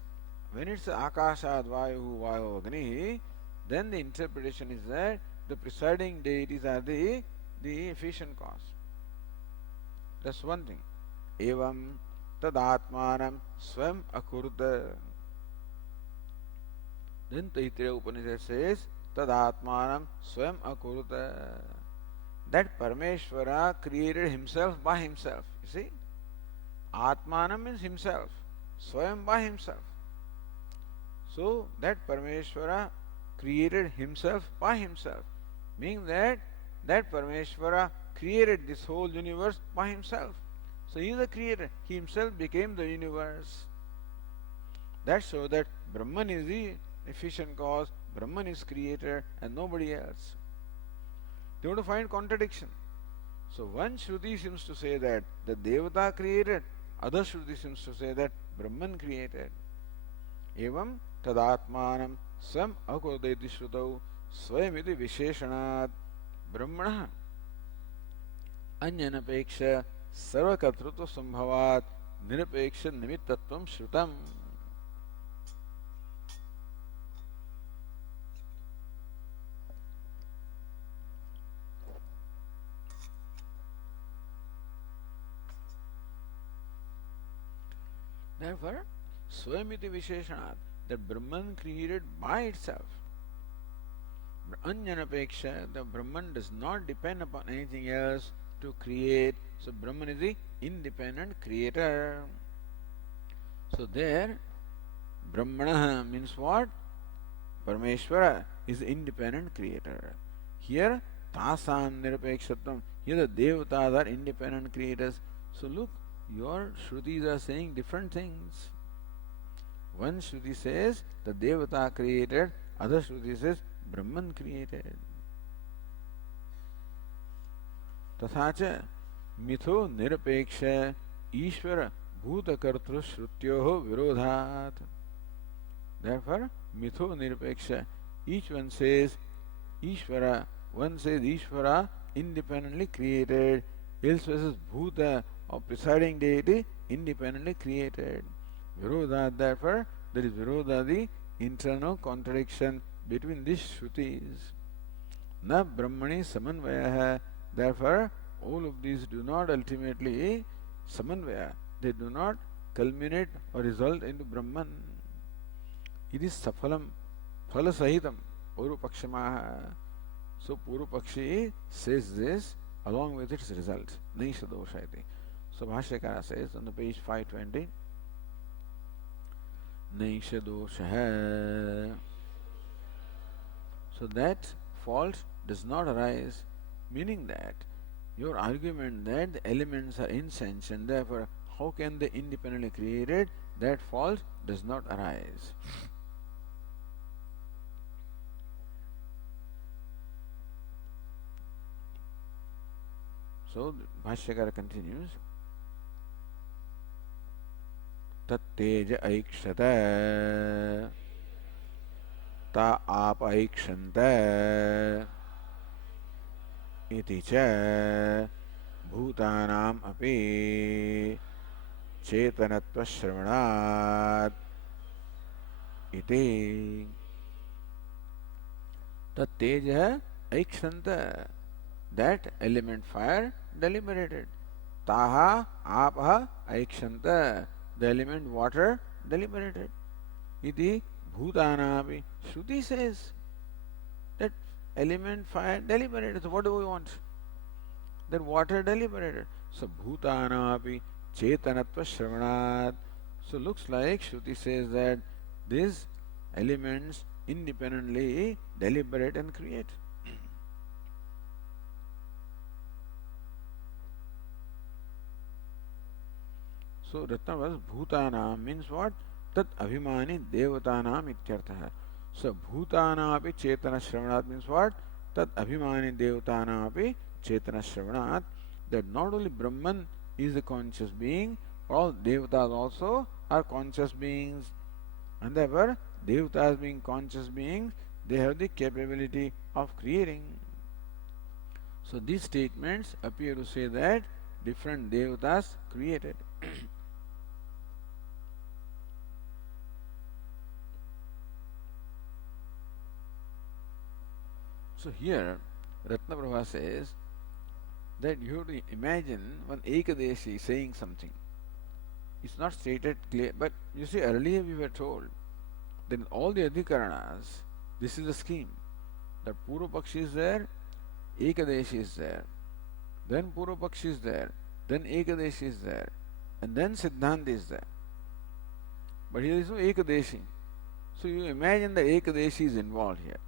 when it's Akashad Vayu Vayu Agni, then the interpretation is that the presiding deities are the efficient cause. That's one thing. Evam tadatmanam swam akurta. Then Taittiriya Upanishad says, tadatmanam swam akurta. That Parameshvara created himself by himself. You see? Atmanam means himself. Swam by himself. So that Parameshvara created himself by himself. Meaning that Parameshvara created this whole universe by himself. So he is the creator. He himself became the universe. That shows that Brahman is the efficient cause, Brahman is creator and nobody else. They want to find contradiction. So one Shruti seems to say that the Devata created, other Shruti seems to say that Brahman created. Evam tadatmanam swam akurudeti shrutau swayamiti visheshanat brahmana anyanapeksha sarvakatrutva sambhavat nirapeksha nimittatvam shrutam. Therefore, Swamiti Visheshanat, that Brahman created by itself. Anyanapeksha, the Brahman does not depend upon anything else to create. So Brahman is the independent creator. So there, Brahmana means what? Parameshvara is the independent creator. Here, Tasam Nirapekshatvam, here the Devatas are independent creators. So look, your Shrutis are saying different things. One Shruti says the Devata created, other Shruti says Brahman created. तथा च मिथो निरपेक्ष ईश्वर भूतकर्तृ श्रुत्योः विरोधात्. Therefore, mitho nirpeksha, each one says Ishvara, one says Ishvara independently created, else says Bhuta or presiding deity independently created. Virodha, therefore, there is Virodha, the internal contradiction between these Shrutis. Na Brahmani Samanvaya, therefore, all of these do not ultimately Samanvaya, they do not culminate or result into Brahman. It is Safalam, Phala Sahitam, Purupakshamaha. So Purupakshi says this along with its result. Naisha Doshayati. So Bhashyakara says on the page 520, Naisha Doshaha. So that fault does not arise, meaning that your argument that the elements are insentient, therefore how can they independently created, that fault does not arise. So Bhashyakara continues, Tatteja aikshata ta ap aikshanta iti cha bhutanam api chetanatva shravanat iti. Tatteja aikshanta, that element fire deliberated. Taha apaha aikshanta, the element water deliberated. Iti bhutanapi, Shruti says that element fire deliberated. So what do we want? That water deliberated. So bhutanapi chetanatva shravanat. So looks like Shruti says that these elements independently deliberate and create. So Ratna was Bhutanam means what? Tat Abhimani Devatanam ityartha. So Bhutana api Chetana Shravanat means what? Tat Abhimani Devatanam api Chetana Shravanat. That not only Brahman is a conscious being, all Devatas also are conscious beings. And therefore, Devatas being conscious beings, they have the capability of creating. So these statements appear to say that different Devatas created. So here, Ratnaprabha says that you have to imagine one Ekadeshi saying something. It's not stated clear, but you see, earlier we were told that in all the Adhikaranas, this is the scheme. That Purvapakshi is there, Ekadeshi is there, then Purvapakshi is there, then Ekadeshi is there, and then Siddhanta is there. But here is no Ekadeshi. So you imagine the Ekadeshi is involved here.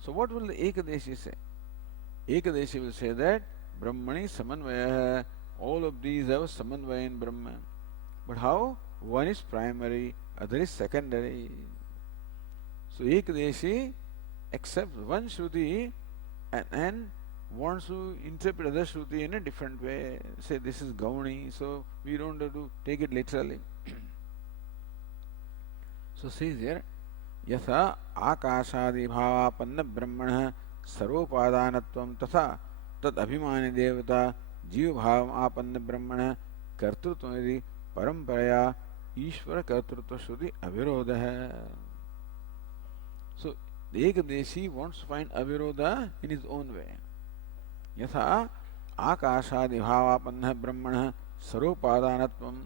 So what will the Ekadeshi say? Ekadeshi will say that Brahmani Samanvaya, all of these have Samanvaya in Brahman. But how? One is primary, other is secondary. So Ekadeshi accepts one Shruti and wants to interpret other Shruti in a different way. Say this is Gauni, so we don't have to take it literally. So says here, यथा आकाशादिभावापन्न ब्रह्मणः सर्वोपादानत्वं तथा तद अभिमानी देवता जीव भाव आपन्न ब्रह्मणः कर्तृत्व यदि परंपरया ईश्वर कर्तृत्व श्रुति अविरोध है. So Ekadesi wants to find avirodha in his own way. यथा आकाशादिभावापन्न ब्रह्मणः सर्वोपादानत्वं,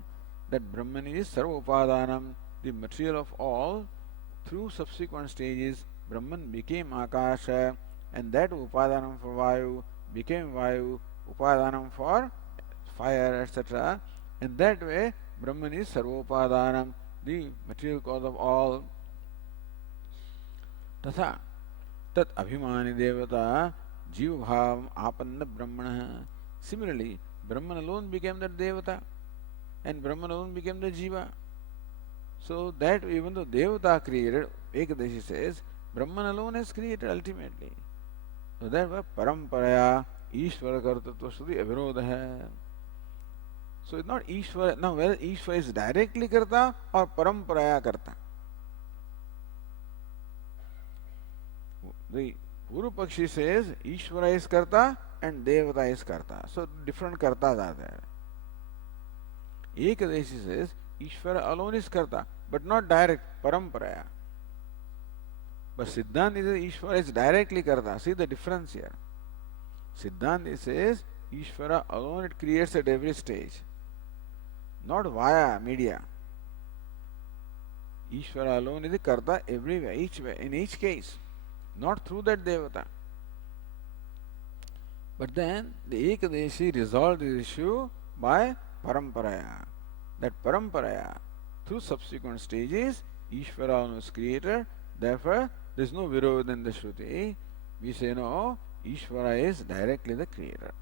that Brahman is सर्वोपादानम, the material of all. Through subsequent stages, Brahman became Akasha, and that Upadanam for Vayu became Vayu, Upadanam for fire, etc. In that way, Brahman is Sarvopadanam, the material cause of all. Tatha Tat Abhimani Devata Jiva Bhavam Apanna Brahmana. Similarly, Brahman alone became the Devata, and Brahman alone became the Jiva. So that even though Devata created, Ekadashi says, Brahman alone has created ultimately. So therefore, Paramparaya, Ishvara Kartatva Shuddhi Avirodha hai. So it's not Ishvara, now whether Ishvara is directly Karta or Paramparaya Karta. The Puru Pakshi says Ishvara is Karta and Devata is Karta. So different Kartas are there. Ekadashi says Ishvara alone is Karta, but not direct, Paramparaya. But Siddhanta says Ishvara is directly Karta. See the difference here. Siddhanta says Ishvara alone it creates at every stage, not via media. Ishvara alone is the Karta everywhere, each way, in each case, not through that Devata. But then the Ekadashi resolved this issue by Paramparaya. That Paramparaya, through subsequent stages, Ishvara alone is created, therefore there is no Virodha in the Shruti. We say no, Ishvara is directly the creator.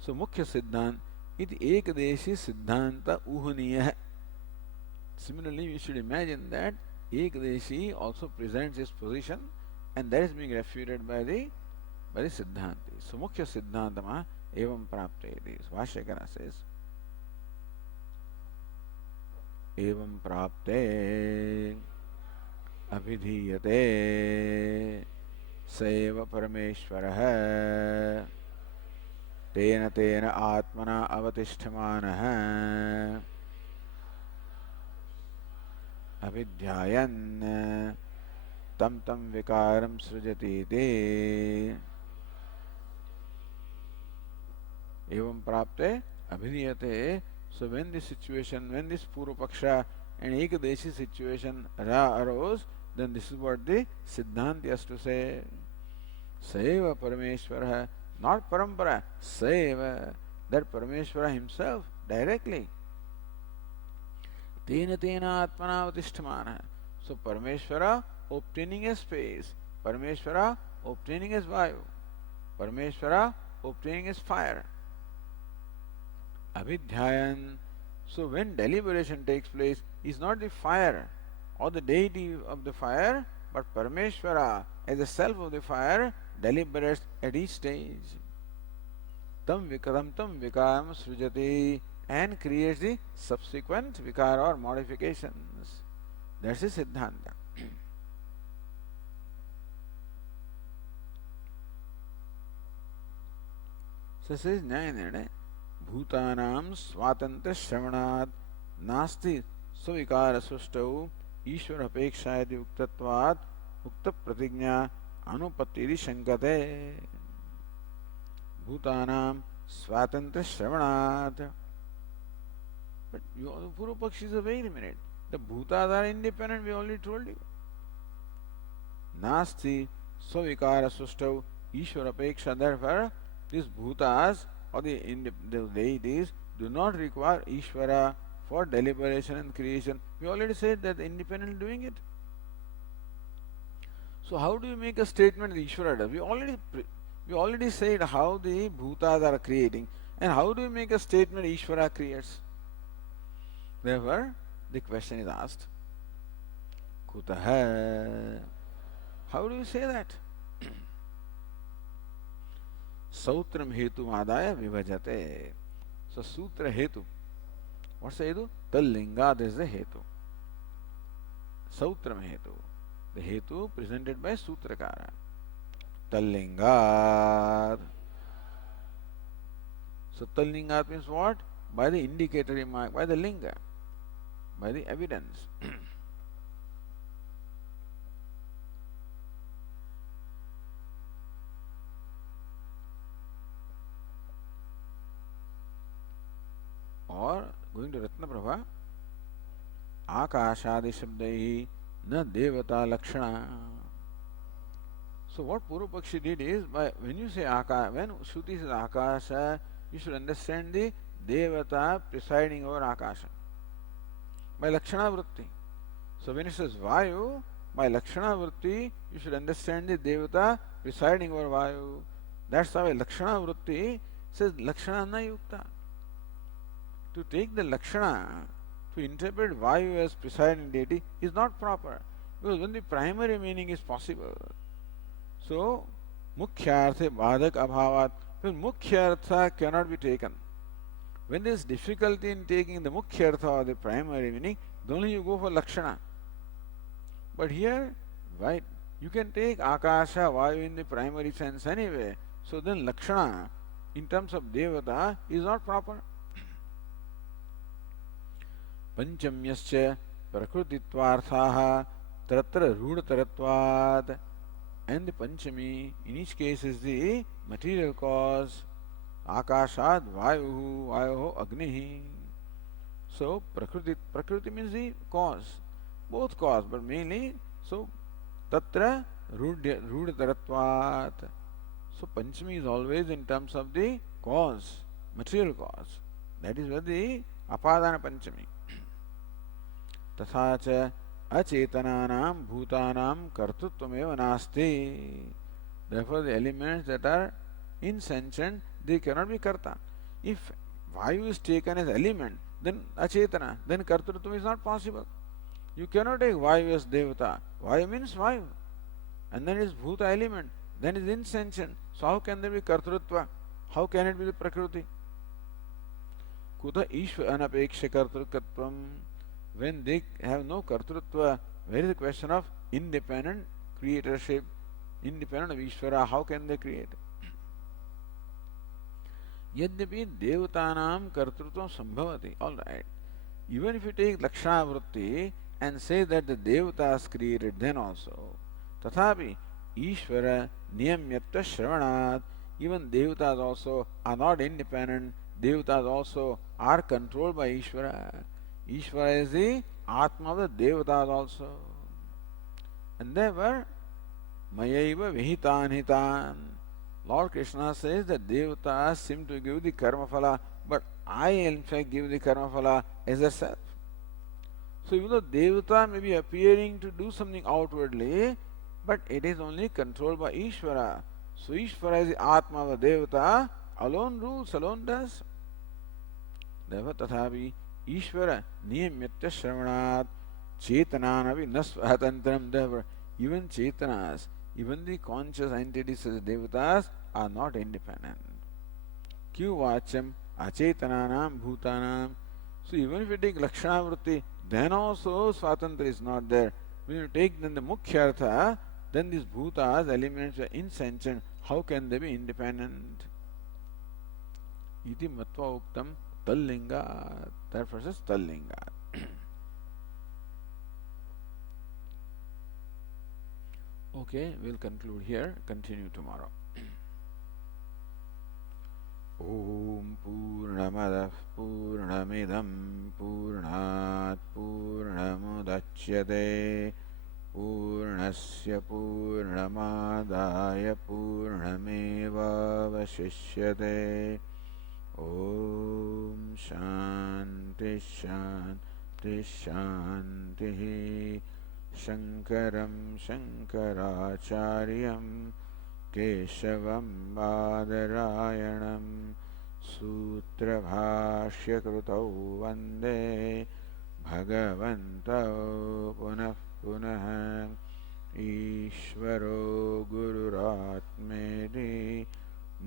So Mukhya Siddhanta iti Ekadashi Siddhanta Uhaniya. Similarly, we should imagine that Ekadashi also presents his position and that is being refuted by the Siddhanti. So Mukhya Siddhantama evam prapte. Vashyakara says, evam prapte abhidhiyate seva parameshwarah tena tena atmana avatishthmanah avidhyayan tam tam vikaram srujati te evam prapte abhidhiyate. So when this situation, when this Purva Paksha and Ekadashi situation arose, then this is what the Siddhanta has to say. Seva Parameshwara, not Parampara, Seva, that Parameshwara himself directly. Tena tena atmana avtishtamana. So Parameshwara obtaining a space, Parameshwara obtaining as Vayu, Parameshwara obtaining as fire. Avidhyayan. So when deliberation takes place, is not the fire or the deity of the fire, but Parameshwara as the self of the fire deliberates at each stage. Tam vikaram srujati, and creates the subsequent vikara or modifications. That's the Siddhanta. So says Nyaya Bhutanam Swatantra Shravanat Nasti Suvikara Sustau Ishvara Apekshayati Uktatvat Ukta Pratignya Anupattiri Shankate. Bhutanam Swatantra Shravanat. But Purva Pakshi says, wait a minute. The Bhutas are independent, we already told you. Nasti Suvikara Sustau Ishvara Apeksha. Therefore, these Bhutas or the deities do not require Ishvara for deliberation and creation. We already said that the independent doing it. So how do you make a statement that Ishvara does? We already said how the Bhutas are creating, and how do you make a statement Ishvara creates? Therefore, the question is asked, Kutaha. How do you say that? Sautram hetu adaya vibhajate. So sutra hetu. What's the hetu? Tallinga is the hetu. Sautram hetu. The hetu presented by Sutrakara. Tallinga. So Tallinga means what? By the indicatory mark, by the linga, by the evidence. Or going to Ratnaprabha, Akashadi Shabdaihi na Devata Lakshana. So what Purva Pakshi did is, when you say Akasha, when Shruti says Akasha, you should understand the Devata presiding over Akasha by Lakshana Vritti. So when it says Vayu, by Lakshana Vritti, you should understand the Devata presiding over Vayu. That's why Lakshana Vritti says Lakshana na Yukta. To take the Lakshana to interpret Vayu as presiding deity is not proper, because when the primary meaning is possible. So, Mukhyarthe Badak Abhavat, when Mukhyartha cannot be taken. When there is difficulty in taking the Mukhyartha or the primary meaning, then only you go for Lakshana. But here, right, you can take Akasha, Vayu in the primary sense anyway. So then Lakshana, in terms of Devata, is not proper. Panchamyascha Prakrutitvarthaha Tatra Rudataratvad. And the Panchami, in each case, is the material cause. Akashad Vayu, Vayu Agnihi. So Prakriti means the cause. Both cause, but mainly, so Tatra Rudataratvat. So Panchami is always in terms of the cause, material cause. That is where the Apadana Panchami. तथा च अचेतनानां भूतानां कर्तृत्वमेव नास्ति. Therefore, the elements that are insentient, they cannot be karta. If Vayu is taken as element, then achetana, then kartrutvam is not possible. You cannot take Vayu as devata. Vayu means Vayu, and then it is bhuta element, then it is insentient. So how can there be kartrutva? How can it be the prakriti? Kuta ishva anapeksha kartrukatvam. When they have no kartrutva, where is the question of independent creatorship, independent of Ishvara? How can they create? Yadyapi devatanam kartrutvam sambhavati. All right. Even if you take Lakshana Vritti and say that the devatas created, then also. Tathapi Ishvara niyamyatva shravanat. Even devatas also are not independent. Devatas also are controlled by Ishvara. Ishvara is the Atma of the Devatas also. And therefore, Mayaiva Vihitan Hitan. Lord Krishna says that Devatas seem to give the karma phala, but I in fact give the karma phala as a self. So even though Devata may be appearing to do something outwardly, but it is only controlled by Ishvara. So Ishvara is the Atma of the Devata, alone rules, alone does. Therefore, Tathavi Ishvara niyamyatya shravanat chetananavi nasvatantram. Therefore, even chetanas, even the conscious entities as devatas are not independent. Kyu vacham acetananam bhutanam. So even if you take Lakshana Vritti, then also Swatantra is not there. When you take then the Mukhyartha, then these bhutas, elements are insentient. How can they be independent? Iti matva uktam tallinga. Therefore says tallinga. Okay, we'll conclude here. Continue tomorrow. Om Purnamadah Purnamidam Purnat Purnamudachyate Purnasya Purnamadaya Purnameva Vashishyate. Om Shanti Shanti Shanti. Shankaram Shankaracharyam Keshavam Badarayanam Sutra Bhashya Krutau Vande Bhagavantau Punah Punah Ishvaro Gururatmedi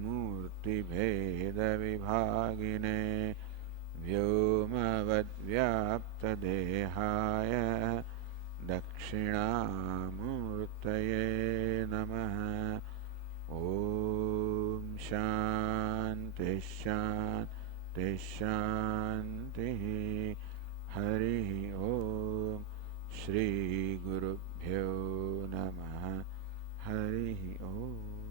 Murti Bheda Vibhagine Vyomavad Vyapta Dehaya Dakshinamurtaye Namaha. Om Shanti Shanti Shanti. Hari Om. Shri Gurubhyo Namaha. Hari Om.